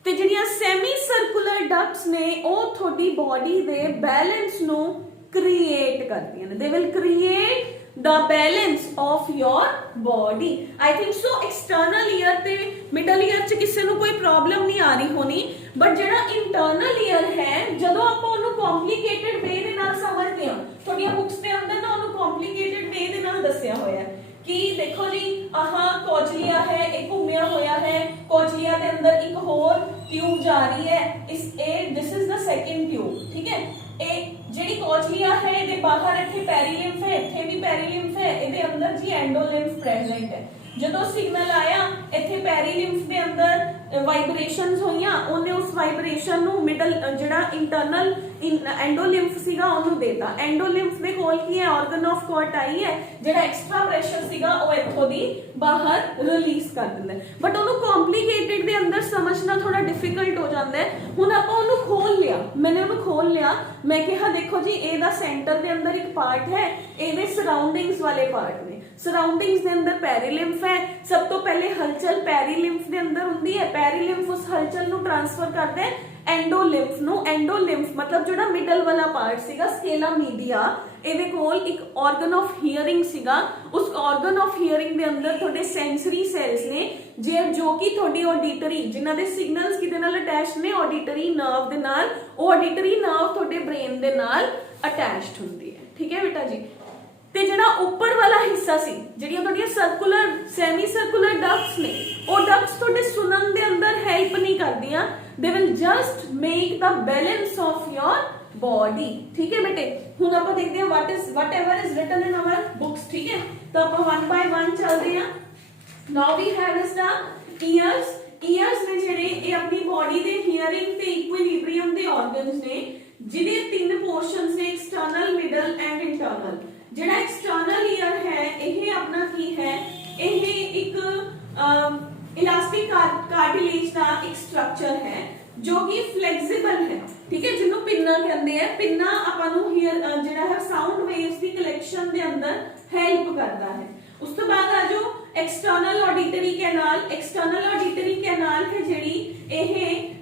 ਤੇ ਜਿਹੜੀਆਂ ਸੈਮੀ ਸਰਕੂਲਰ ਡਕਟਸ ਨੇ ਉਹ ਤੁਹਾਡੀ ਬਾਡੀ ਦੇ ਬੈਲੈਂਸ ਨੂੰ ਕ੍ਰੀਏਟ ਕਰਦੀਆਂ ਨੇ they will create the balance of your body I think so external ear ਤੇ middle ear ਚ ਕਿਸੇ ਨੂੰ ਕੋਈ ਪ੍ਰੋਬਲਮ ਨਹੀਂ ਆ ਰਹੀ ਹੋਣੀ ਬਟ ਜਿਹੜਾ internal ear ਹੈ ਜਦੋਂ ਆਪਾਂ ਉਹਨੂੰ complicated way ਦੇ ਨਾਲ ਸਮਝਦੇ ਹਾਂ ਤੁਹਾਡੀਆਂ ਬੁੱਕਸ ਦੇ ਅੰਦਰ ਨਾ ਉਹਨੂੰ complicated way ਦੇ ਨਾਲ ਦੱਸਿਆ ਹੋਇਆ ਹੈ कि देखो जी आहा कोचलिया है एक घूमिया होया है कोचलिया के अंदर एक होर ट्यूब जा रही है इस this is the second tube ठीक है ए जेडी कोचलिया है ਇਹਦੇ ਬਾਹਰ ਇੱਥੇ ਪੈਰੀਲਿੰਫ ਹੈ ਇੱਥੇ ਵੀ ਪੈਰੀਲਿੰਫ ਹੈ ਇਹਦੇ ਅੰਦਰ ਜੀ ਐਂਡੋਲਿੰਫ ਪ੍ਰੈਜ਼ੈਂਟ ਹੈ ਜਦੋਂ ਸਿਗਨਲ ਆਇਆ ਇੱਥੇ ਪੈਰੀਲਿੰਫ ਦੇ ਅੰਦਰ ਵਾਈਬ੍ਰੇਸ਼ਨਸ ਹੋਈਆਂ ਉਹਨੇ ਉਸ ਵਾਈਬ੍ਰੇਸ਼ਨ ਨੂੰ ਮਿਡਲ ਜਿਹੜਾ ਇੰਟਰਨਲ ਐਂਡੋਲਿੰਫ ਸੀਗਾ ਉਹਨੂੰ ਦੇਤਾ ਐਂਡੋਲਿੰਫ ਦੇ ਕੋਲ ਕੀ ਹੈ ਆਰਗਨ ਆਫ ਕੋਟ ਆਈ ਹੈ ਜਿਹੜਾ ਐਕਸਟਰਾ ਪ੍ਰੈਸ਼ਰ ਸੀਗਾ ਉਹ ਇੱਥੋਂ ਦੀ ਬਾਹਰ ਰਿਲੀਜ਼ ਕਰ ਦਿੰਦਾ ਬਟ ਉਹਨੂੰ ਕੰਪਲਿਕੇਟਡ ਦੇ ਅੰਦਰ ਸਮਝਣਾ ਥੋੜਾ ਡਿਫਿਕਲਟ ਹੋ ਜਾਂਦਾ ਹੈ ਹੁਣ ਆਪਾਂ ਉਹਨੂੰ ਖੋਲ ਲਿਆ ਮੈਨੇ ਉਹਨੂੰ ਖੋਲ ਲਿਆ ਮੈਂ ਕਿਹਾ ਦੇਖੋ ਜੀ ਇਹਦਾ ਸੈਂਟਰ ਦੇ ਅੰਦਰ ਇੱਕ ਪਾਰਟ ਹੈ ਇਹਦੇ ਸਰਾਊਂਡਿੰਗਸ ਵਾਲੇ ਪਾਰਟ ਨੇ ਸਰਾਊਂਡਿੰਗਸ ਦੇ ਅੰਦਰ ਪੈਰੀਲਿੰਫ ਹੈ ਸਭ ਤੋਂ ਪਹਿਲੇ ਹਲਚਲ ਪੈਰੀਲਿੰਫ ਦੇ ਅੰਦਰ ਹੁੰਦੀ ਹੈ ਪੈਰੀਲਿੰਫ ਉਸ ਹਲਚਲ ਨੂੰ ਟ੍ਰਾਂਸਫਰ ਕਰਦਾ ਹੈ ਐਂਡੋਲਿੰਫ ਨੂੰ ਐਂਡੋਲਿੰਫ ਮਤਲਬ ਜਿਹੜਾ ਮਿਡਲ ਵਾਲਾ ਪਾਰਟ ਸੀਗਾ ਸਕੇਲਾ ਮੀਡੀਆ ਇਹਦੇ ਕੋਲ ਇੱਕ ਆਰਗਨ ਆਫ ਹੀਅਰਿੰਗ ਸੀਗਾ ਉਸ ਆਰਗਨ ਆਫ ਹੀਅਰਿੰਗ ਦੇ ਅੰਦਰ ਤੁਹਾਡੇ ਸੈਂਸਰੀ ਸੈਲਸ ਨੇ ਜੋ ਕਿ ਤੁਹਾਡੀ ਆਡੀਟਰੀ ਜਿਨ੍ਹਾਂ ਦੇ ਸਿਗਨਲਸ ਕਿਹਦੇ ਨਾਲ ਅਟੈਚਡ ਨੇ ਆਡੀਟਰੀ ਨਰਵ ਦੇ ਨਾਲ ਉਹ ਆਡੀਟਰੀ ਨਰਵ ਤੁਹਾਡੇ ਬ੍ਰੇਨ ਦੇ ਨਾਲ ਅਟੈਚਡ ਹੁੰਦੀ ਹੈ ਠੀਕ ਹੈ ਬੇਟਾ ਜੀ ਤੇ ਜਿਹੜਾ ਉੱਪਰ ਵਾਲਾ ਹਿੱਸਾ ਸੀ ਜਿਹੜੀਆਂ ਤੁਹਾਡੀਆਂ ਸਰਕੂਲਰ ਸੈਮੀ ਸਰਕੂਲਰ ਡਕਟਸ ਨੇ ਉਹ ਡਕਟਸ ਤੁਹਾਡੇ ਸੁਣਨ ਦੇ ਅੰਦਰ ਹੈਲਪ ਨਹੀਂ ਕਰਦੀਆਂ they will just make the balance of your body ठीक है बेटे ਹੁਣ ਆਪਾਂ ਦੇਖਦੇ ਹਾਂ whatever is written in our books ठीक है तो ਆਪਾਂ one by one ਚੱਲਦੇ ਹਾਂ now we have is the ears ਨੇ ਜਿਹੜੇ ਇਹ ਆਪਣੀ ਬਾਡੀ ਦੇ ਹੀਅਰਿੰਗ ਤੇ ਇਕੁਇਲਿਬ੍ਰੀਅਮ ਦੇ ਆਰਗਨਸ ਨੇ ਜਿਹਦੇ ਤਿੰਨ ਪੋਰਸ਼ਨਸ ਨੇ ਐਕਸਟਰਨਲ ਮਿਡਲ ਐਂਡ ਇੰਟਰਨਲ ਜਿਹੜਾ ਐਕਸਟਰਨਲ ਈਅਰ ਹੈ ਇਹ ਆਪਣਾ ਕੀ ਹੈ ਇਹ ਇੱਕ इलास्टिक कार्टिलेज का एक स्ट्रक्चर है जो कि फ्लेक्सिबल है ठीक है जिन्हों पिन्ना कहते हैं पिन्ना ਆਪਾਂ ਨੂੰ ਹੀਅਰ ਜਿਹੜਾ ਹੈ ਸਾਊਂਡ ਵੇਵਸ ਦੀ ਕਲੈਕਸ਼ਨ ਦੇ ਅੰਦਰ ਹੈਲਪ ਕਰਦਾ ਹੈ ਉਸ ਤੋਂ ਬਾਅਦ ਆ ਜੋ एक्सटर्नल ऑडिटरी कैनाल है ਜਿਹੜੀ ਇਹ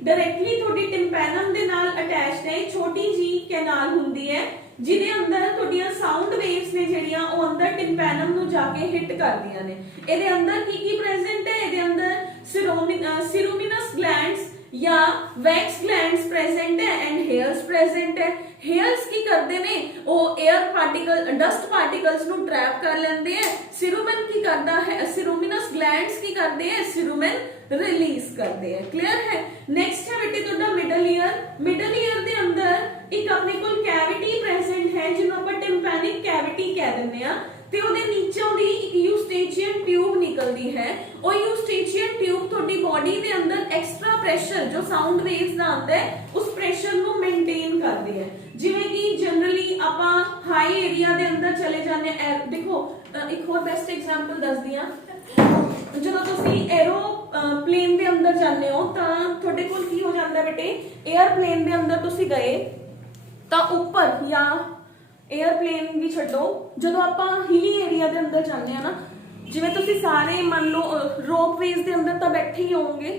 डायरेक्टली ਤੁਹਾਡੀ ਟਿੰਪੈਨਮ ਦੇ ਨਾਲ ਅਟੈਚਡ ਹੈ ਛੋਟੀ ਜੀ ਕੈਨਾਲ ਹੁੰਦੀ ਹੈ ਜਿਹਦੇ ਅੰਦਰ ਤੁਹਾਡੀਆਂ ਸਾਊਂਡ ਵੇਵਸ ਨੇ ਜਿਹੜੀਆਂ ਉਹ ਅੰਦਰ ਟਿੰਪੈਨਮ ਨੂੰ ਜਾ ਕੇ ਹਿੱਟ ਕਰਦੀਆਂ ਨੇ ਇਹਦੇ ਅੰਦਰ ਕੀ ਪ੍ਰੈਜ਼ੈਂਟ ਹੈ ਇਹਦੇ ਅੰਦਰ ਸਿਰੂमिनस ग्लैंड्स या वैक्स ग्लैंड्स प्रेजेंट है एंड हेयर्स प्रेजेंट है हेयर्स की करते ने वो एयर पार्टिकल डस्ट पार्टिकल्स नु ट्रैप कर लेंदे हैं सिरुमेन की करता है सिरुमिनस ग्लैंड्स की करते हैं सिरुमेन रिलीज करते हैं क्लियर है नेक्स्ट है बेटे ਤੁਹਾਡਾ मिडल ईयर ਦੇ ਅੰਦਰ ਇੱਕ ਆਪਣੇ ਕੋਲ ਕੈਵਿਟੀ ਪ੍ਰੈਜ਼ੈਂਟ ਹੈ ਜਿਹਨੂੰ ਆਪਾਂ ਟਿੰਪੈਨਿਕ ਕੈਵਿਟੀ ਕਹਿ ਦਿੰਦੇ ਆ ਤੇ ਉਹਦੇ ਨੀਚੋਂ ਦੀ ਇੱਕ ਯੂਸਟੇਚੀਅਨ ਟਿਊਬ ਨਿਕਲਦੀ ਹੈ ਉਹ ਯੂਸਟੇਚੀਅਨ ਟਿਊਬ ਤੁਹਾਡੀ ਬਾਡੀ ਦੇ ਅੰਦਰ ਐਕਸਟਰਾ ਪ੍ਰੈਸ਼ਰ ਜੋ ਸਾਊਂਡ ਵੇਵਸ ਦਾ ਆਉਂਦਾ ਹੈ ਉਸ ਪ੍ਰੈਸ਼ਰ ਨੂੰ ਮੇਨਟੇਨ ਕਰਦੀ ਹੈ ਜਿਵੇਂ ਕਿ ਜਨਰਲੀ ਆਪਾਂ ਹਾਈ ਏਰੀਆ ਦੇ ਅੰਦਰ ਚਲੇ ਜਾਂਦੇ ਆ ਦੇਖੋ ਇੱਕ ਹੋਰ ਬੈਸਟ ਐਗਜ਼ਾਮਪਲ ਦੱਸਦੀ ਆ ਜਦੋਂ ਤੁਸੀਂ ਐਰੋ ਪਲੇਨ ਦੇ ਅੰਦਰ अंदर जाते हो तो थोड़े कोल की हो जाता है बेटे, एयरप्लेन के अंदर तुसी गए तो उपर या एयरप्लेन भी छड्डो, जो आप हिली एरिया के अंदर जाते हैं ना, जिवें तुसी सारे मान लो रोपवेज के अंदर तो बैठे ही होंगे,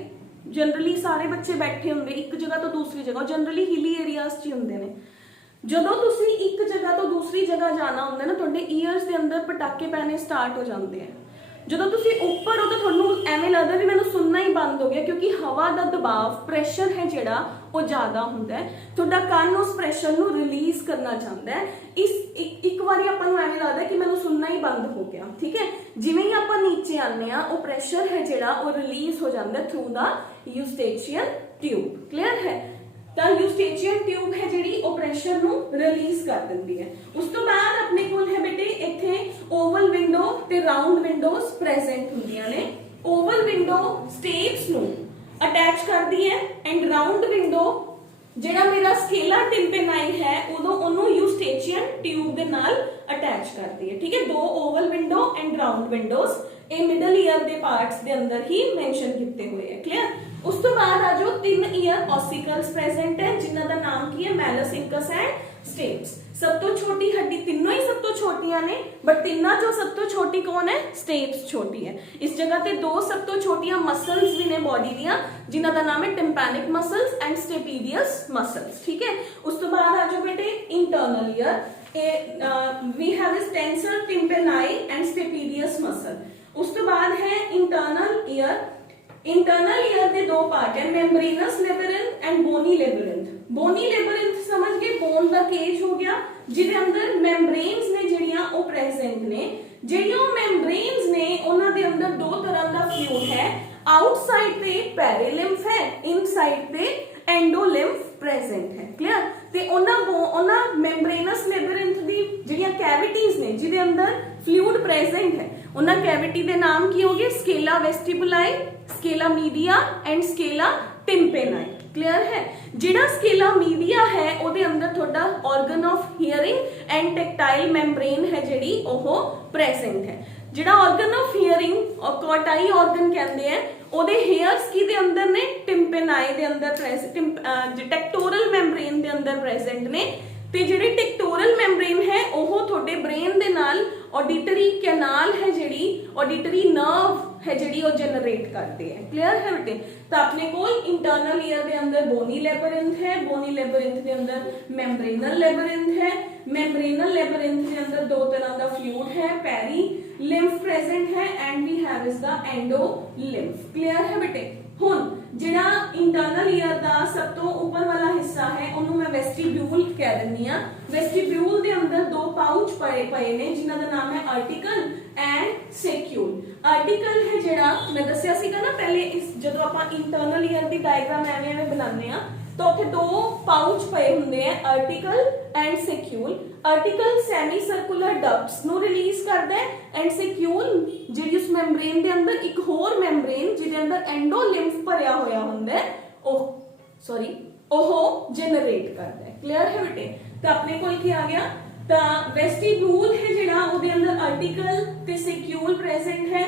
जनरली सारे बच्चे बैठे होंगे एक जगह तो दूसरी जगह, जनरली हिली एरियाज च होंगे ने। ਜਦੋਂ ਤੁਸੀਂ ਇੱਕ ਜਗ੍ਹਾ ਤੋਂ ਦੂਸਰੀ ਜਗ੍ਹਾ ਜਾਣਾ ਹੁੰਦਾ ਨਾ, ਤੁਹਾਡੇ ਈਅਰਸ ਦੇ ਅੰਦਰ ਪਟਾਕੇ ਪੈਣੇ ਸਟਾਰਟ ਹੋ ਜਾਂਦੇ ਆ। ਜਦੋਂ ਤੁਸੀਂ ਉੱਪਰ ਹੋ ਤਾਂ ਤੁਹਾਨੂੰ ਐਵੇਂ ਲੱਗਦਾ ਵੀ ਮੈਨੂੰ ਸੁਣਨਾ ਹੀ ਬੰਦ ਹੋ ਗਿਆ, ਕਿਉਂਕਿ ਹਵਾ ਦਾ ਦਬਾਅ ਪ੍ਰੈਸ਼ਰ ਹੈ ਜਿਹੜਾ ਉਹ ਜ਼ਿਆਦਾ ਹੁੰਦਾ ਹੈ। ਤੁਹਾਡਾ ਕੰਨ ਉਸ ਪ੍ਰੈਸ਼ਰ ਨੂੰ ਰਿਲੀਜ਼ ਕਰਨਾ ਚਾਹੁੰਦਾ ਹੈ। ਇੱਕ ਵਾਰੀ ਆਪਾਂ ਨੂੰ ਐਵੇਂ ਲੱਗਦਾ ਕਿ ਮੈਨੂੰ ਸੁਣਨਾ ਹੀ ਬੰਦ ਹੋ ਗਿਆ, ਠੀਕ ਹੈ। ਜਿਵੇਂ ਹੀ ਆਪਾਂ ਨੀਚੇ ਆਉਂਦੇ ਆ ਉਹ ਪ੍ਰੈਸ਼ਰ ਹੈ ਜਿਹੜਾ ਉਹ ਰਿਲੀਜ਼ ਹੋ ਜਾਂਦਾ ਥਰੂ ਦਾ ਯੂਸਟੇਚੀਅਨ ਟਿਊਬ। ਕਲੀਅਰ ਹੈ? ਤਾਂ ਯੂਸਟੇਚੀਅਨ ਟਿਊਬ ਹੈ ਜਿਹੜੀ ਉਹ ਪ੍ਰੈਸ਼ਰ ਨੂੰ ਰਿਲੀਜ਼ ਕਰ ਦਿੰਦੀ ਹੈ। ਉਸ ਤੋਂ ਬਾਅਦ ਆਪਣੇ ਕੋਲ ਹੈ ਬੇਟੇ ਇੱਥੇ ਓਵਲ ਵਿੰਡੋ ਤੇ ਰਾਉਂਡ ਵਿੰਡੋਜ਼ ਪ੍ਰੈਜ਼ੈਂਟ ਹੁੰਦੀਆਂ ਨੇ। ਓਵਲ ਵਿੰਡੋ ਸਟੇਪਸ ਨੂੰ ਅਟੈਚ ਕਰਦੀ ਹੈ ਐਂਡ ਰਾਉਂਡ ਵਿੰਡੋ ਜਿਹੜਾ ਮੇਰਾ ਸਕੇਲਾ ਟਿੰਪੇਨਾਈ ਹੈ ਉਦੋਂ ਉਹਨੂੰ ਯੂਸਟੇਚੀਅਨ ਟਿਊਬ ਦੇ ਨਾਲ ਅਟੈਚ ਕਰਦੀ ਹੈ, ਠੀਕ ਹੈ। ਦੋ oval window and round windows ਇਹ ਮਿਡਲ ਈਅਰ ਦੇ ਪਾਰਟਸ ਦੇ ਅੰਦਰ ਹੀ ਮੈਂਸ਼ਨ ਕੀਤੇ ਹੋਏ ਹੈ। ਕਲੀਅਰ? ਉਸ ਤੋਂ ਬਾਅਦ ਆ ਜੋ 3 ਈਅਰ ऑसिकल्स प्रेजेंट है जिन्हां दा नाम की है मैलस इंकस एंड स्टेप्स। सब तो छोटी हड्डी तीनों ही सब तो छोटियां ने, बट तीनों जो सब तो छोटी कौन है? स्टेप्स छोटी है। इस जगह ते दो सब तो छोटियां मसल्स भी ने बॉडी दियां जिन्हां दा नाम है tympanic muscles and stapedius muscles, ठीक है। उस तो बाद आ जो बेटे internal ear, we have is tensor tympani and stapedius muscle. उस तो बाद है इंटरनल ईयर। इंटरनल ईयर के दो पार्ट है, membranous labyrinth and bony labyrinth. Bony labyrinth समझ गए, बोन का केज हो गया जिहदे अंदर मेम्ब्रेन्स ने जिहड़ियां ओ प्रेजेंट ने। जिहड़ियां मेम्ब्रेन्स ने उन्हां दे अंदर दो तरह का फ्लूइड है, आउटसाइड ते पेरिलिम्फ है, इनसाइड ते एंडोलिम्फ प्रेजेंट है। क्लियर? ते उन्हां मेम्ब्रेनस लेबिरिंथ दी जिहड़ियां कैविटीज ने जिहदे अंदर फ्लूइड प्रेजेंट है, उन्हां कैविटी दे नाम की हो गए? Scala vestibuli, scala media and scala tympani. Clear है? जिहड़ा स्केला मीडिया है ਉਹਦੇ अंदर ਤੁਹਾਡਾ organ of hearing and tactile membrane है ਜਿਹੜੀ ਉਹ ਪ੍ਰੈਜ਼ੈਂਟ ਹੈ। ਜਿਹੜਾ ऑर्गन ऑफ हियरिंग और कॉटाई ऑर्गन ਕਹਿੰਦੇ ਆ ਉਹਦੇ हेयर्स ਕੀ ਦੇ ਅੰਦਰ ਨੇ? टिम्पेनाई ਦੇ ਅੰਦਰ ਪ੍ਰੈਜ਼ੈਂਟ, ਟੈਕਟੋਰਲ ਮੈਂਬਰੇਨ ਦੇ ਅੰਦਰ ਪ੍ਰੈਜ਼ੈਂਟ ਨੇ। ਤੇ ਜਿਹੜੇ ਟੈਕਟੋਰਲ ਮੈਂਬਰੇਨ ਹੈ ਉਹ ਤੁਹਾਡੇ ਬ੍ਰੇਨ ਦੇ ਨਾਲ ऑडिटरी कैनाल है जिहड़ी ऑडिटरी नर्व है जिहड़ी वो जनरेट करते हैं। क्लियर है बेटे? तो अपने को इंटरनल ईयर के अंदर बोनी लेबिरिंथ है, बोनी लेबिरिंथ के अंदर मेम्ब्रेनल लेबिरिंथ है, मेम्ब्रेनल लेबिरिंथ के अंदर दो तरह का फ्लूइड है, पेरी लिम्फ प्रेजेंट है and we have is the endolymph. Clear है बेटे? हुण जिहड़ा इंटरनल ईयर का सब तो ऊपर वाला हिस्सा है उन्होंने मैं वेस्टिब्यूल कह दिंदी हां। वेस्टिब्यूल के अंदर दो पाउच पए ने जिन्हां दा नाम है आर्टिकल एंड सेक्यूल। आर्टिकल है जिहड़ा मैं दस्सिया सीगा ना पहले, इस जदों आपां इंटरनल ईयर दी डायग्राम एवें बनाने आ तो उत्थे दो पाउच पए हुंदे हैं, utricle and saccule. Utricle semi circular ducts नु रिलीज करदा है एंड सेक्यूल जिहड़ी उस मेम्ब्रेन दे अंदर एक होर मेम्ब्रेन जिहदे अंदर एंडोलिम्फ भरिया होया हुंदा है ओह जनरेट करदा है। क्लियर है बेटे? तो अपने कोल की आ गया? तो वेस्टिब्यूल है जिहड़ा ਉਹਦੇ अंदर आर्टिकल ते सेक्यूल प्रेजेंट है।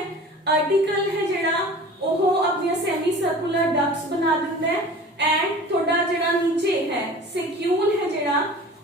आर्टिकल है जिहड़ा ओह अपनी सैमी सर्कुलर डक्ट्स बना दिंदा है एंड थोड़ा जिहड़ा नीचे है सेक्यूल है जिहड़ा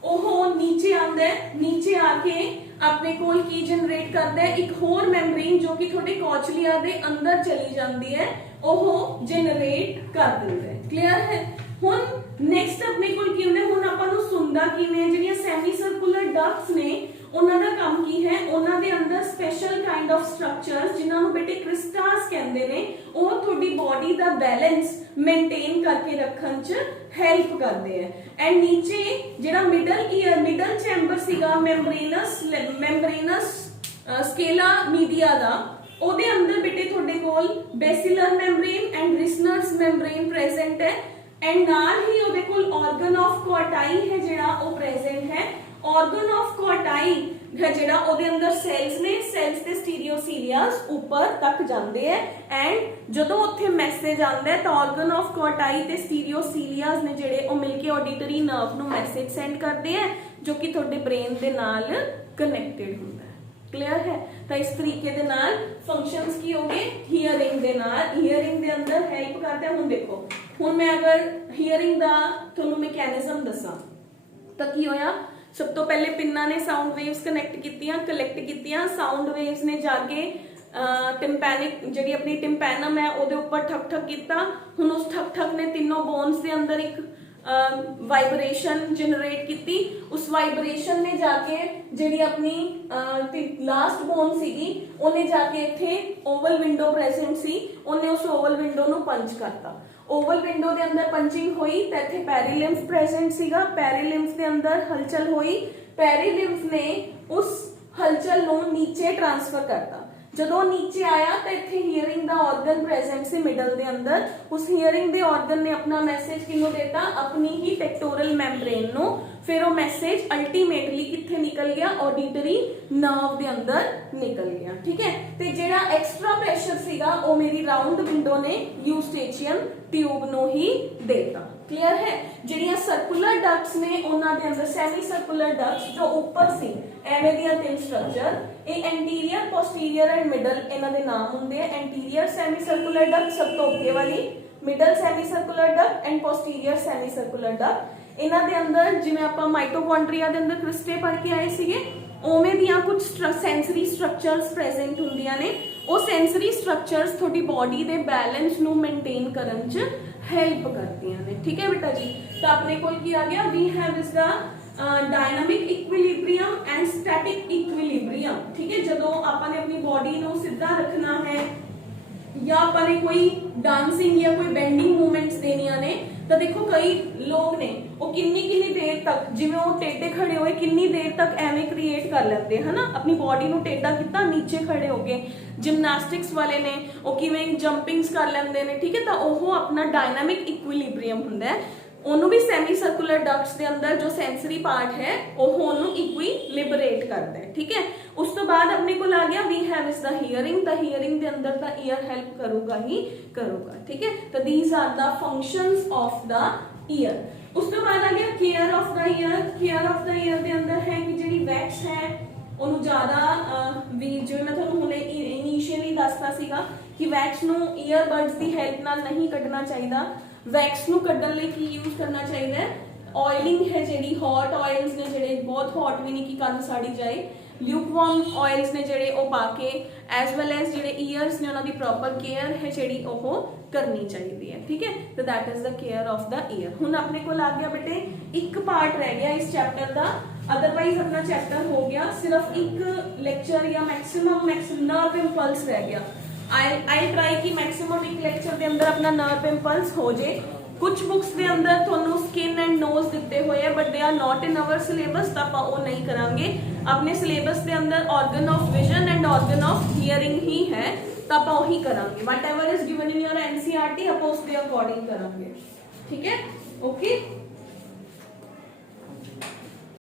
ओह नीचे आंदा है, नीचे आके अपने कोल की जनरेट करता है एक होर मेम्ब्रेन जो कि थोड़े कॉचलिया दे अंदर चली जाती है, ओह जनरेट कर दिंदा है। क्लियर है? हुण नेक्स्ट अपने कोल की हुंदा, हुण आपां नूं सुनदा किवें? जिहड़ियां सैमी सर्कुलर डक्ट्स ने उन्हां दा काम की है? उन्हां दे अंदर स्पेशल काइंड ऑफ स्ट्रक्चर्स जिन्हां नूं बेटे क्रिस्टास कहंदे ने, ओह थोड़ी बॉडी दा बैलेंस मेनटेन करके रखण च हेल्प करते हैं। एंड नीचे जिहड़ा मिडल चैंबर सीगा मेम्ब्रेनस स्केला मीडिया दा, ओहदे अंदर बेटे थोड़े कोल basilar membrane and Reissner's membrane present है एंड नाल ही ओहदे कोल ऑर्गन ऑफ क्वाटाई है जिहड़ा ओ प्रेजेंट है। ऑर्गन ऑफ क्वाटाई है जिहड़ा ओहदे अंदर सेल्स ने, सेल्स ते स्टीरियोसीलियास ऊपर तक जांदे हैं एंड जदों उत्थे मैसेज आंदा है तो ऑर्गन ऑफ क्वाटाई ते स्टीरियोसीलियास ने जिहड़े ओ मिलके ऑडिटरी नर्व नूं मैसेज सेंड करदे हैं जो कि तुहाडे ब्रेन दे नाल कनैक्टेड हुंदा है। क्लियर है। तो इस तरीके दे नाल फंक्शंस की हो गए हीयरिंग दे नाल, हीयरिंग दे अंदर हेल्प करते हैं। हुण देखो, हुण मैं अगर हीयरिंग दा तुहानू मैकेनिज्म दसां तो की होया, सब तो पहले पिन्ना ने साउंड वेव्स कलैक्ट कीतियां, साउंड वेव्स ने जाके टिम्पैनिक जी अपनी टिम्पैनम है ਉਹਦੇ ਉੱਪਰ ठक ठक किया। हुण उस ठक ठक ने तीनों बोन्स के अंदर एक वाइब्रेशन जनरेट की। उस वाइब्रेशन ने जाके जी अपनी लास्ट बोन सीगी उन्हें जाके इत्थे ओवल विंडो प्रेजेंट सी, उन्हें उस ओवल विंडो नू पंच करता। ओवल विंडो के अंदर पंचिंग हुई तो इत्थे पेरीलिम्फ प्रेजेंट सीगा, पेरीलिम्फ के अंदर हलचल हुई, पेरीलिम्फ ने उस हलचल नू नीचे ट्रांसफर करता। जदों नीचे आया तो इत्थे हीयरिंग दा ऑर्गन प्रेजेंट से मिडल दे अंदर, उस हीयरिंग दे ऑर्गन ने अपना मैसेज किनू देता, अपनी ही टेक्टोरल मैम्ब्रेन नू। फिर वो मैसेज अल्टीमेटली कित्थे निकल गया, ऑडिटरी नर्व दे अंदर निकल गया। ठीक है, ते जेड़ा एक्स्ट्रा प्रेशर सीगा वो मेरी राउंड विंडो ने यूस्टेचियन ट्यूब नू ही देता। क्लियर है। ਜਿਹੜੀਆਂ ਸਰਕੂਲਰ ਡਕਟਸ ਨੇ ਉਹਨਾਂ ਦੇ ਅੰਦਰ ਸੈਮੀ ਸਰਕੂਲਰ ਡਕਟਸ ਜੋ ਉੱਪਰ ਸੀ ਐਵੇਂ ਦੀਆਂ ਤਿੰਨ ਸਟਰਕਚਰ, ਇਹ ਐਂਟੀਰੀਅਰ, ਪੋਸਟੀਰੀਅਰ ਐਂਡ ਮਿਡਲ ਇਹਨਾਂ ਦੇ ਨਾਮ ਹੁੰਦੇ ਆ। ਐਂਟੀਰੀਅਰ ਸੈਮੀ ਸਰਕੂਲਰ ਡਕਟ ਸਭ ਤੋਂ ਅੱਗੇ ਵਾਲੀ, middle semi circular duct and posterior semi circular duct. ਇਹਨਾਂ ਦੇ ਅੰਦਰ ਜਿਵੇਂ ਆਪਾਂ ਮਾਈਟੋਕੌਂਡਰੀਆ ਦੇ ਅੰਦਰ ਕ੍ਰਿਸਟੇ ਪੜ੍ਹ ਕੇ ਆਏ ਸੀਗੇ, ਉਵੇਂ ਦੀਆਂ ਕੁਝ ਸੈਂਸਰੀ ਸਟਰਕਚਰਸ ਪ੍ਰੈਜ਼ੈਂਟ ਹੁੰਦੀਆਂ ਨੇ। ਉਹ ਸੈਂਸਰੀ ਸਟਰਕਚਰਸ ਤੁਹਾਡੀ ਬੋਡੀ ਦੇ ਬੈਲੈਂਸ ਨੂੰ ਮੇਨਟੇਨ ਕਰਨ 'ਚ हेल्प करती हैं। ठीक है बेटा जी, तो अपने को आ गया we have is the dynamic equilibrium and static equilibrium. ठीक है, जदों आपने अपनी बॉडी को सीधा रखना है या आपने कोई डांसिंग या कोई बेंडिंग मूवमेंट्स देनिया ने, तो देखो कई लोग ने वो किन्नी देर तक जिवें वो टेढ़े खड़े हुए किन्नी देर तक एवें क्रिएट कर लेंदे है ना, अपनी बॉडी को टेढ़ा किया नीचे खड़े हो गए। जिमनास्टिक्स वाले ने वो किवें जंपिंग्स कर लेंदे ने। ठीक है, तो वो अपना डायनामिक इक्विलिब्रियम हुंदा है। ਉਹਨੂੰ भी सैमी सर्कुलर डक्ट्स के अंदर जो सेंसरी पार्ट है ਉਹਨੂੰ इक्विलिब्रेट करता है। ठीक है, उस तो बाद अपने को आ गया we have is the hearing. The hearing के अंदर द ईयर हेल्प करूगा ही करूगा। ठीक है, तो these are the functions of the ear. उस तो बाद आ गया care of the ear. Care of the ear के अंदर है कि जी वैक्स है ਉਹਨੂੰ ਜ਼ਿਆਦਾ ਵੀ ਜਿਵੇਂ ਮੈਂ ਤੁਹਾਨੂੰ ਹੁਣੇ ਇਨੀਸ਼ੀਅਲੀ ਦੱਸਤਾ ਸੀਗਾ ਕਿ ਵੈਕਸ ਨੂੰ ਈਅਰਬਡਸ ਦੀ ਹੈਲਪ ਨਾਲ ਨਹੀਂ ਕੱਢਣਾ ਚਾਹੀਦਾ। ਵੈਕਸ ਨੂੰ ਕੱਢਣ ਲਈ ਕੀ ਯੂਜ਼ ਕਰਨਾ ਚਾਹੀਦਾ ਹੈ, ऑयलिंग है जी, हॉट ऑयल्स ने जेडे, बहुत हॉट भी नहीं कि कंन साड़ी जाए, ल्यूकवार्म ऑयल्स ने जेडे ओ पाके एज वेल एज जेडे ईयर्स ने उन्होंने प्रॉपर केयर है जी वो करनी चाहिए है। ठीक है, तो that is the care of the year. हुण अपने को आ गया बेटे एक पार्ट रह गया इस चैप्टर का, अदरवाइज अपना चैप्टर हो गया, सिर्फ एक लेक्चर या मैक्सिमम नर्व इंपल्स रह गया। आई ट्राई कि मैक्सिमम एक लेक्चर के अंदर अपना नर्व इंपल्स हो जाए। कुछ बुक्स के अंदर थोनों स्किन एंड नोज दिते हुए हैं but they are not in our syllabus, तो आप वो नहीं करांगे। अपने सिलेबस के अंदर organ of vision and organ of hearing ही है, तो आप वही करांगे। Whatever is given in your NCERT आप उसके अकॉर्डिंग करांगे। ठीक है, ओके।